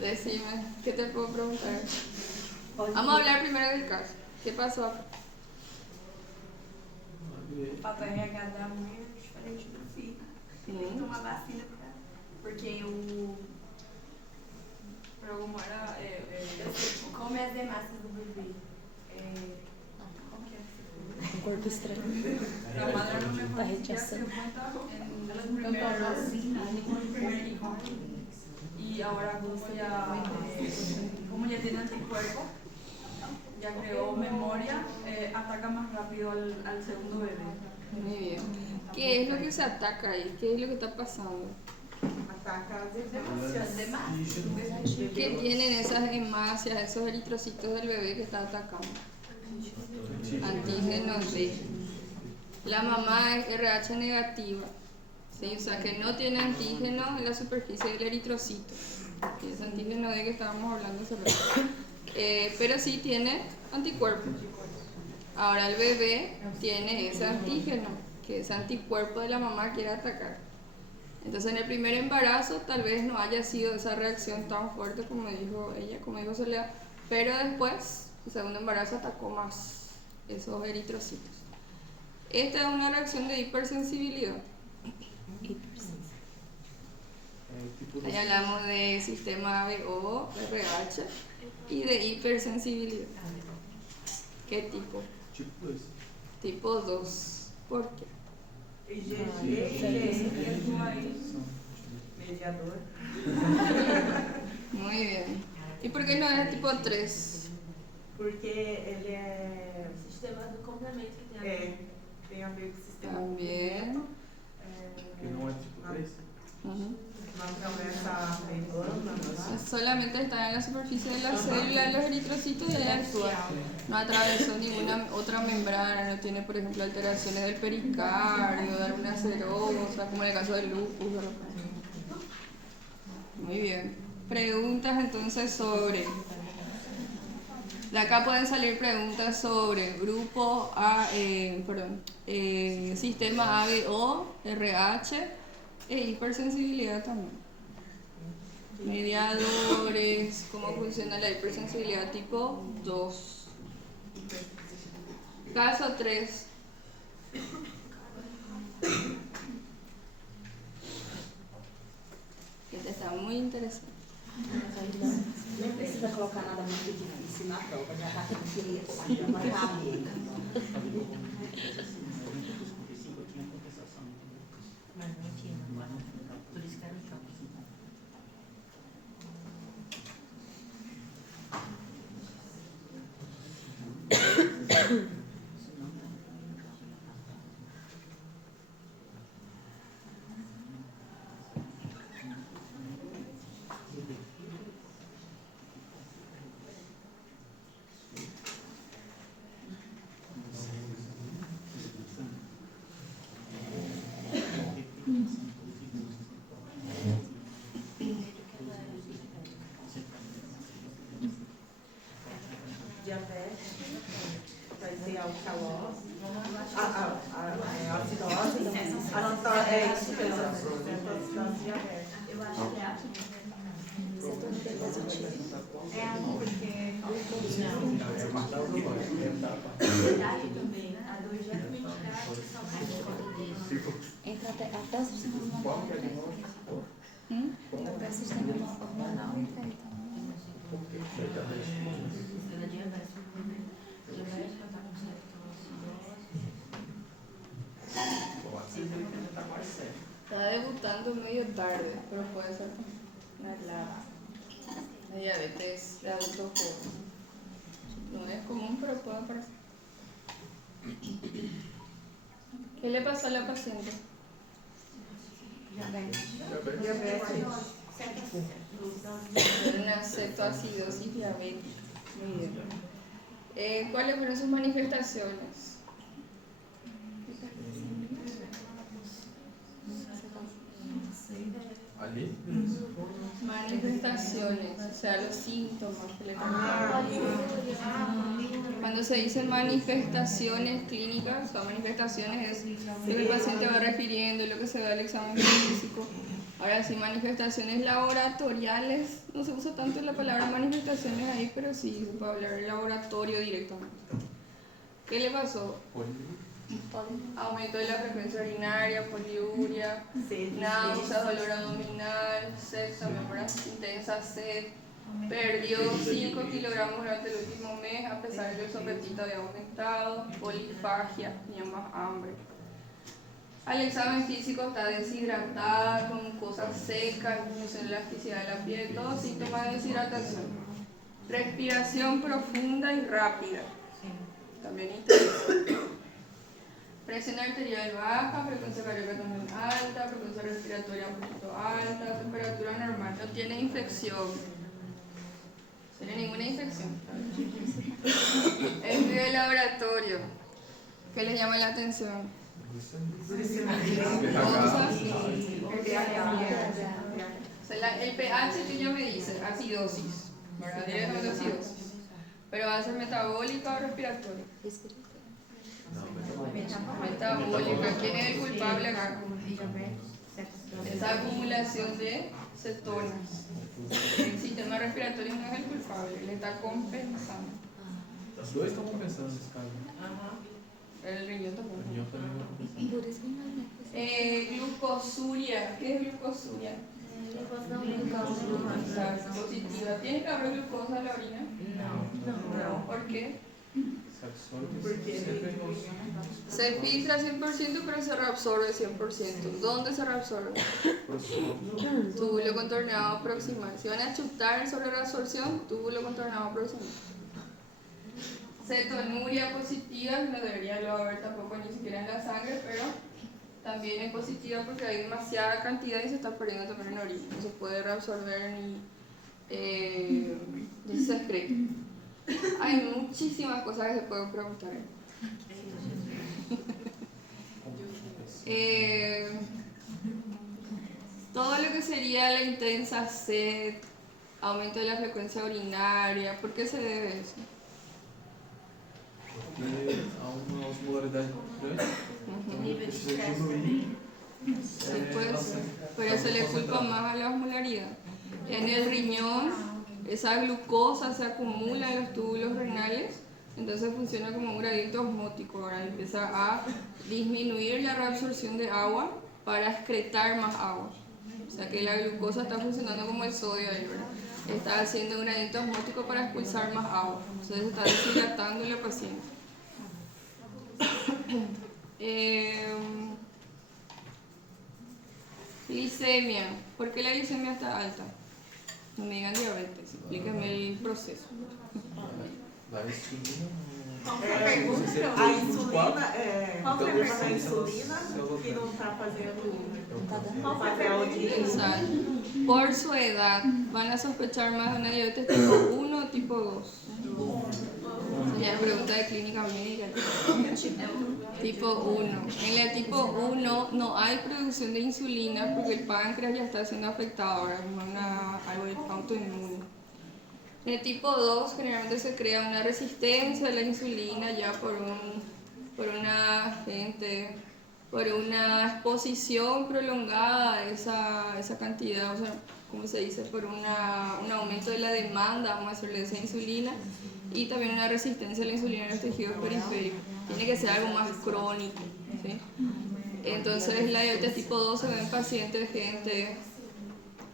Decime, ¿qué te puedo preguntar? Vamos a hablar primero del caso. ¿Qué pasó acá? O fator RH da mãe é diferente do filho. Ele tem que tomar vacina porque o. Pero como era, Come as hemácias do bebê. Como que é? Um corpo estranho. la madre no me La puede rechazo. darse cuenta en los primer hijo. Y ahora como ya tiene anticuerpo, ya creó memoria, ataca más rápido al segundo bebé. Muy bien. ¿Qué es lo que se ataca ahí? ¿Qué es lo que está pasando? Ataca as hemácias. ¿Qué tienen esas hemácias, esos eritrocitos del bebé que está atacando? Antígenos D. La mamá es RH negativa, ¿sí? O sea que no tiene antígeno en la superficie del eritrocito, que es antígeno D que estábamos hablando hace rato. Pero sí tiene anticuerpos. Ahora el bebé tiene ese antígeno, que es anticuerpo de la mamá quiere atacar. Entonces en el primer embarazo tal vez no haya sido esa reacción tan fuerte como dijo ella, como dijo Soledad, pero después, el segundo embarazo atacó más esos eritrocitos. Esta es una reacción de hipersensibilidad. Tipo Ahí hablamos de sistema ABO, RH y de hipersensibilidad. ¿Qué tipo? tipo 2. Tipo 2. ¿Por qué? Mediador. Muy bien. ¿Y por qué no es tipo 3? Porque ele é. Sistema do complemento que tem É, tem a ver com o sistema. También. Que não é tipo 3? Ujú. Não atravessa a membrana, ¿verdad? Solamente está en la superficie de la célula de los eritrocitos y ahí actúa. No atravesó ninguna otra membrana, no tiene, por ejemplo, alteraciones del pericardio, de alguna serosa, como en el caso del lupus. ¿Verdad? Muy bien. Preguntas entonces sobre... De acá pueden salir preguntas sobre grupo A, sistema ABO, RH e hipersensibilidad también. Mediadores, cómo funciona la hipersensibilidad tipo 2. Caso 3. Este está muy interesante. Não precisa colocar nada muito difícil na prova, já está tranquilo, já vai rápido. Mas não tinha, por isso que era um choque. Diabetes, vai ser alcalose, acidose, acidose diabética. Eu acho que é a verdade também. A 2 é medicada, só Entra até o sistema hormonal. Até o sistema hormonal entra aí também. Ela é diabética. Diabética está com septose. Está debutando medio tarde, pero puede ser la diabetes de adultos jóvenes. No es común, pero puede aparecer. ¿Qué le pasó a la paciente? Una cetoacidosis diabética. Muy bien. ¿Cuáles fueron sus manifestaciones? Ali? Manifestaciones, o sea, los síntomas que le contaban. Cuando se dicen manifestaciones clínicas, son manifestaciones es lo que el paciente va refiriendo, lo que se ve al examen físico. Ahora sí, manifestaciones laboratoriales, no se usa tanto la palabra manifestaciones ahí, pero sí se puede hablar de laboratorio directamente. ¿Qué le pasó? Aumento de la frecuencia urinaria, poliuria, náusea, dolor abdominal, sed, intensa sed, perdió 5 kilogramos durante el último mes a pesar de que su apetito había aumentado, polifagia, tenía más hambre. Al examen físico está deshidratada, con mucosas secas, disminución de la elasticidad de la piel, todos síntomas de deshidratación. Respiración profunda y rápida, también intensa. Presión arterial baja, frecuencia cardíaca también alta, frecuencia respiratoria un poquito alta, temperatura normal, no tiene infección. No tiene ninguna infección. Estudio de laboratorio. ¿Qué les llama la atención? El pH que ya me dice, acidosis, ¿verdad? Directamente acidosis. Pero va a ser metabólica o respiratoria. Metabólica. ¿Quién es el culpable acá? Esa acumulación de cetonas. El sistema respiratorio no es el culpable, le está compensando. Os dois estão compensando nesse caso. El riñón también. Riñón también. Por eso no me Glucosuria. ¿Qué es glucosuria? Exacto, positiva. ¿Tiene que haber glucosa en la orina? No. ¿Por qué? Se filtra 100% pero se reabsorbe 100%. ¿Dónde se reabsorbe? Túbulo contorneado proximal. Si van a chutar sobre reabsorción, túbulo contorneado proximal. Cetonuria positiva, no debería lo haber tampoco ni siquiera en la sangre, pero también es positiva porque hay demasiada cantidad y se está perdiendo también en orina. No se puede reabsorber ni se excreta. Hay muchísimas cosas que se pueden preguntar. Todo lo que sería la intensa sed, aumento de la frecuencia urinaria, ¿por qué se debe eso? Porque há uma osmolaridade grande, então precisa diminuir. Por eso le culpa más a la osmolaridad. En el riñón, esa glucosa se acumula en los túbulos renales, entonces funciona como un gradiente osmótico. Ahora empieza a disminuir la reabsorción de agua para excretar más agua. O sea que la glucosa está funcionando como el sodio ahí, ¿verdad? Está haciendo un gradiente osmótico para expulsar más agua. Entonces está deshidratando a la paciente. Glicemia. ¿Por qué la glicemia está alta? No me digan diabetes, explíquenme el proceso. Da insulina. A insulina, qual o problema da insulina que não está fazendo o papel de... Exacto. Por su edad, ¿van a sospechar más de una diabetes tipo 1 o tipo 2? Ya es pregunta de clínica médica. Tipo 1. En la tipo 1 no hay producción de insulina porque el páncreas ya está siendo afectado, ahora es algo autoinmune. En el tipo 2 generalmente se crea una resistencia a la insulina ya por una exposición prolongada a esa cantidad, o sea, como se dice, por un aumento de la demanda, vamos a decirle, de esa insulina, y también una resistencia a la insulina en los tejidos periféricos. Tiene que ser algo más crónico, ¿sí? Entonces la diabetes tipo 2 se ve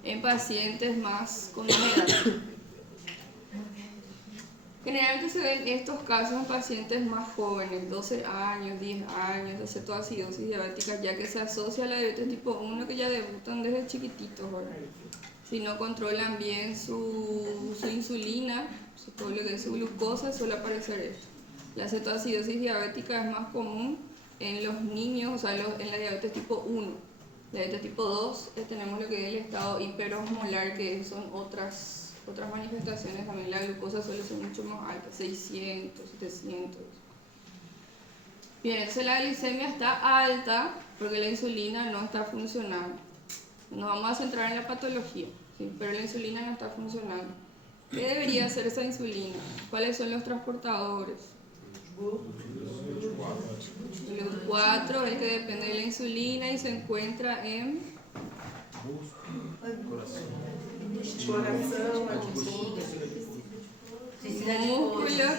en pacientes más con más edad. Generalmente se ven estos casos en pacientes más jóvenes, 12 años, 10 años, de cetoacidosis diabética, ya que se asocia a la diabetes tipo 1 que ya debutan desde chiquititos, ¿verdad? Si no controlan bien su insulina, todo lo que es su glucosa, suele aparecer esto. La cetoacidosis diabética es más común en los niños, o sea, en la diabetes tipo 1. La diabetes tipo 2 tenemos lo que es el estado hiperosmolar, que son otras manifestaciones. También la glucosa suele ser mucho más alta, 600, 700. Bien, entonces la glicemia está alta porque la insulina no está funcionando. Nos vamos a centrar en la patología, ¿sí? Pero la insulina no está funcionando. ¿Qué debería hacer esa insulina? ¿Cuáles son los transportadores? El GLUT4 es el que depende de la insulina y se encuentra en músculos,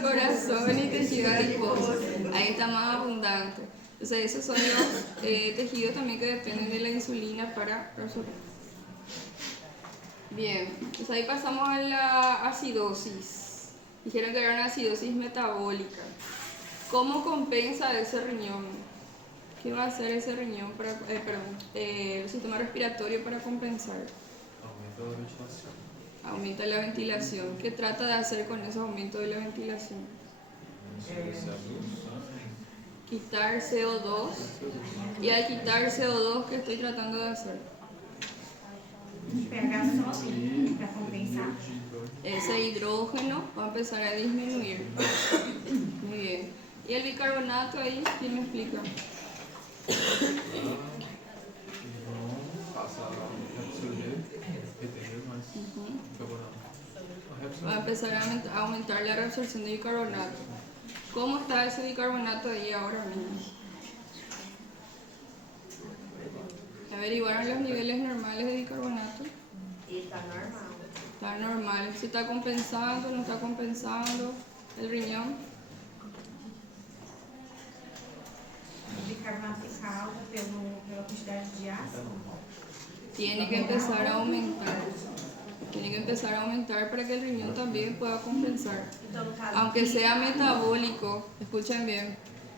corazón y tejido adiposo. Ahí está más abundante. Entonces esos son los tejidos también que dependen de la insulina para resolver. Bien, entonces ahí pasamos a la acidosis. Dijeron que era una acidosis metabólica. ¿Cómo compensa ese riñón? ¿Qué va a hacer ese riñón para, el sistema respiratorio para compensar? Aumenta la ventilación. ¿Qué trata de hacer con ese aumento de la ventilación? Quitar CO2. Y al quitar CO2, ¿qué estoy tratando de hacer? pH sobe para compensar. Ese hidrógeno va a empezar a disminuir. Muy bien. ¿Y el bicarbonato ahí? ¿Quién me explica? Va a empezar a aumentar la reabsorción de bicarbonato. ¿Cómo está ese bicarbonato ahí ahora mismo? ¿Averiguaron los niveles normales de bicarbonato? Está normal. Está normal. ¿Se está compensando? ¿No está compensando el riñón? tiene que empezar a aumentar. Tiene que empezar a aumentar para que el riñón también pueda compensar. Então, no caso, Aunque sea metabólico, escuchen bien,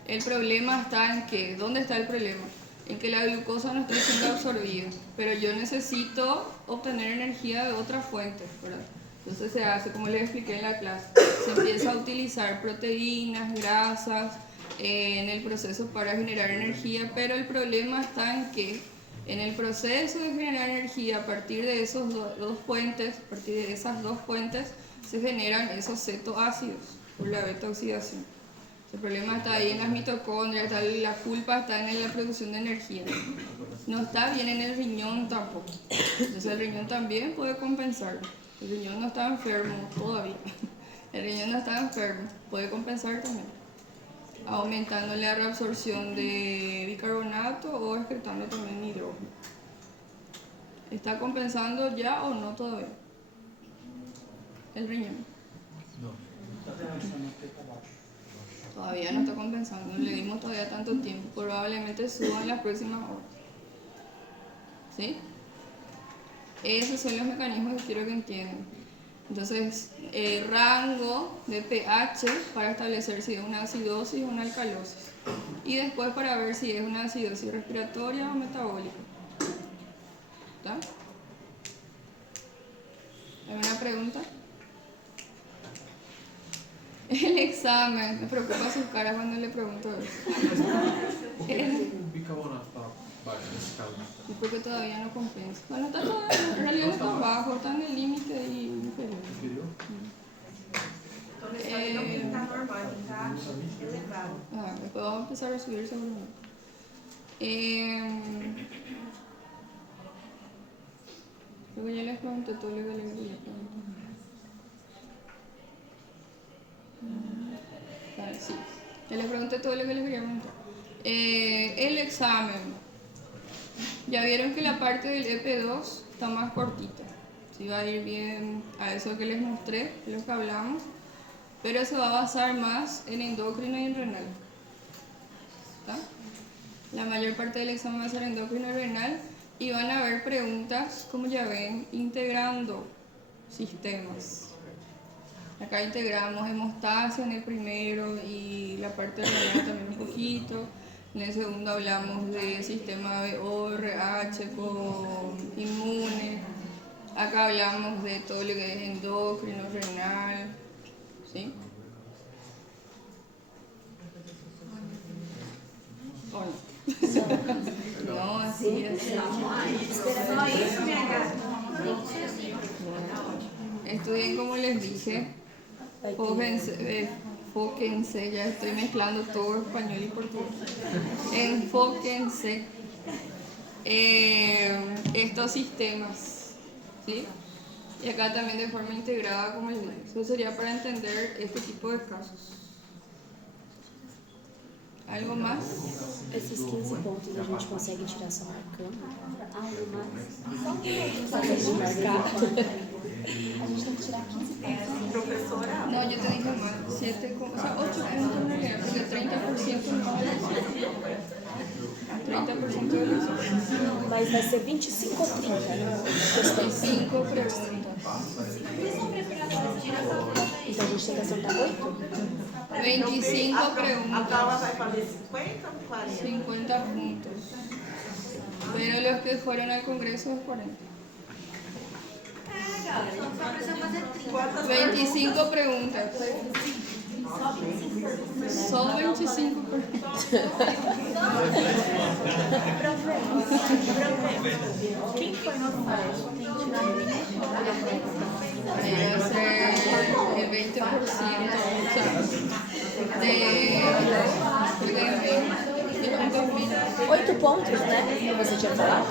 el problema está en que, ¿dónde está el problema? En que la glucosa no está siendo absorbida, pero yo necesito obtener energía de otras fuentes, ¿verdad? Entonces se hace, como les expliqué en la clase, se empieza a utilizar proteínas, grasas en el proceso para generar energía, pero el problema está en que en el proceso de generar energía a partir de esos dos fuentes, a partir de esas dos fuentes, se generan esos cetoácidos por la beta oxidación. El problema está ahí en las mitocondrias, la culpa está en la producción de energía. No está bien en el riñón tampoco. Entonces el riñón también puede compensar. El riñón no está enfermo todavía. El riñón no está enfermo, puede compensar también, aumentando la reabsorción de bicarbonato o excretando también hidrógeno. ¿Está compensando ya o no todavía? El riñón. Todavía no está compensando, no le dimos todavía tanto tiempo, probablemente suba en las próximas horas. ¿Sí? Esos son los mecanismos que quiero que entiendan. Entonces, rango de pH para establecer si es una acidosis o una alcalosis. Y después para ver si es una acidosis respiratoria o metabólica. ¿Está? ¿Alguna pregunta? El examen, me preocupa sus caras cuando le pregunto eso. O bicarbonato está bajo nesse caso? Y porque todavía no compensa. Bueno, está todo, en realidad no está bajo, está en el límite y inferior. Inferior? então nesse caso, não tem que estar normal, tem que estar elevado. Después vamos a empezar a subir seguramente. Creo que ya les pregunté todo lo que les quería preguntar. Vale, sí. Ya les pregunté todo lo que les quería preguntar. El examen. Ya vieron que la parte del EP2 está más cortita. Sí, va a ir bien a eso que les mostré, de lo que hablamos. Pero se va a basar más en endocrino y en renal. ¿Está? La mayor parte del examen va a ser endocrino y renal. Y van a haber preguntas, como ya ven, integrando sistemas. Acá integramos hemostasia en el primero y la parte renal también un poquito. En el segundo hablamos de sistema BO-RH con inmune. Acá hablamos de todo lo que es endocrino, renal. ¿Sí? ¿O no? No, así es. Só isso, minha gata. Estudien como les dije. Enfóquense, ya estoy mezclando todo español y portugués. Enfóquense estos sistemas, ¿sí? Y acá también de forma integrada, como les dije. Eso sería para entender este tipo de casos. ¿Algo más? Esses 15 pontos a gente consegue tirar só marcando? Algo mais? Só pra gente marcar. A gente tem que tirar 15 pontos. Professora, No, yo te dije mal. 8 puntos en realidad, porque 30% no es 30% de los Mas vai ser 25 ou 30, né? Questões. 5 preguntas. Então a gente tem que acertar 8? 25 a preguntas. prova vai valer 50 ou 40? 50 puntos. Pero los que fueron al congreso es 40. Só precisa fazer 30. 25 preguntas. Só 25 preguntas. Quem foi nosso palestra? Tem que tirar Ahí va a ser el 20%. O sea, de 8 pontos, né? Você tinha falado?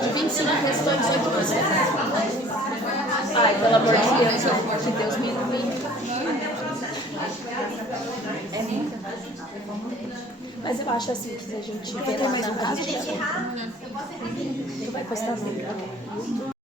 De 25 questões, 8 questões. Ai, pelo amor de Deus, pelo amor de Deus, me ilumine. É muita. Mas eu acho assim que se a gente ver lá na... Tu vai postar no...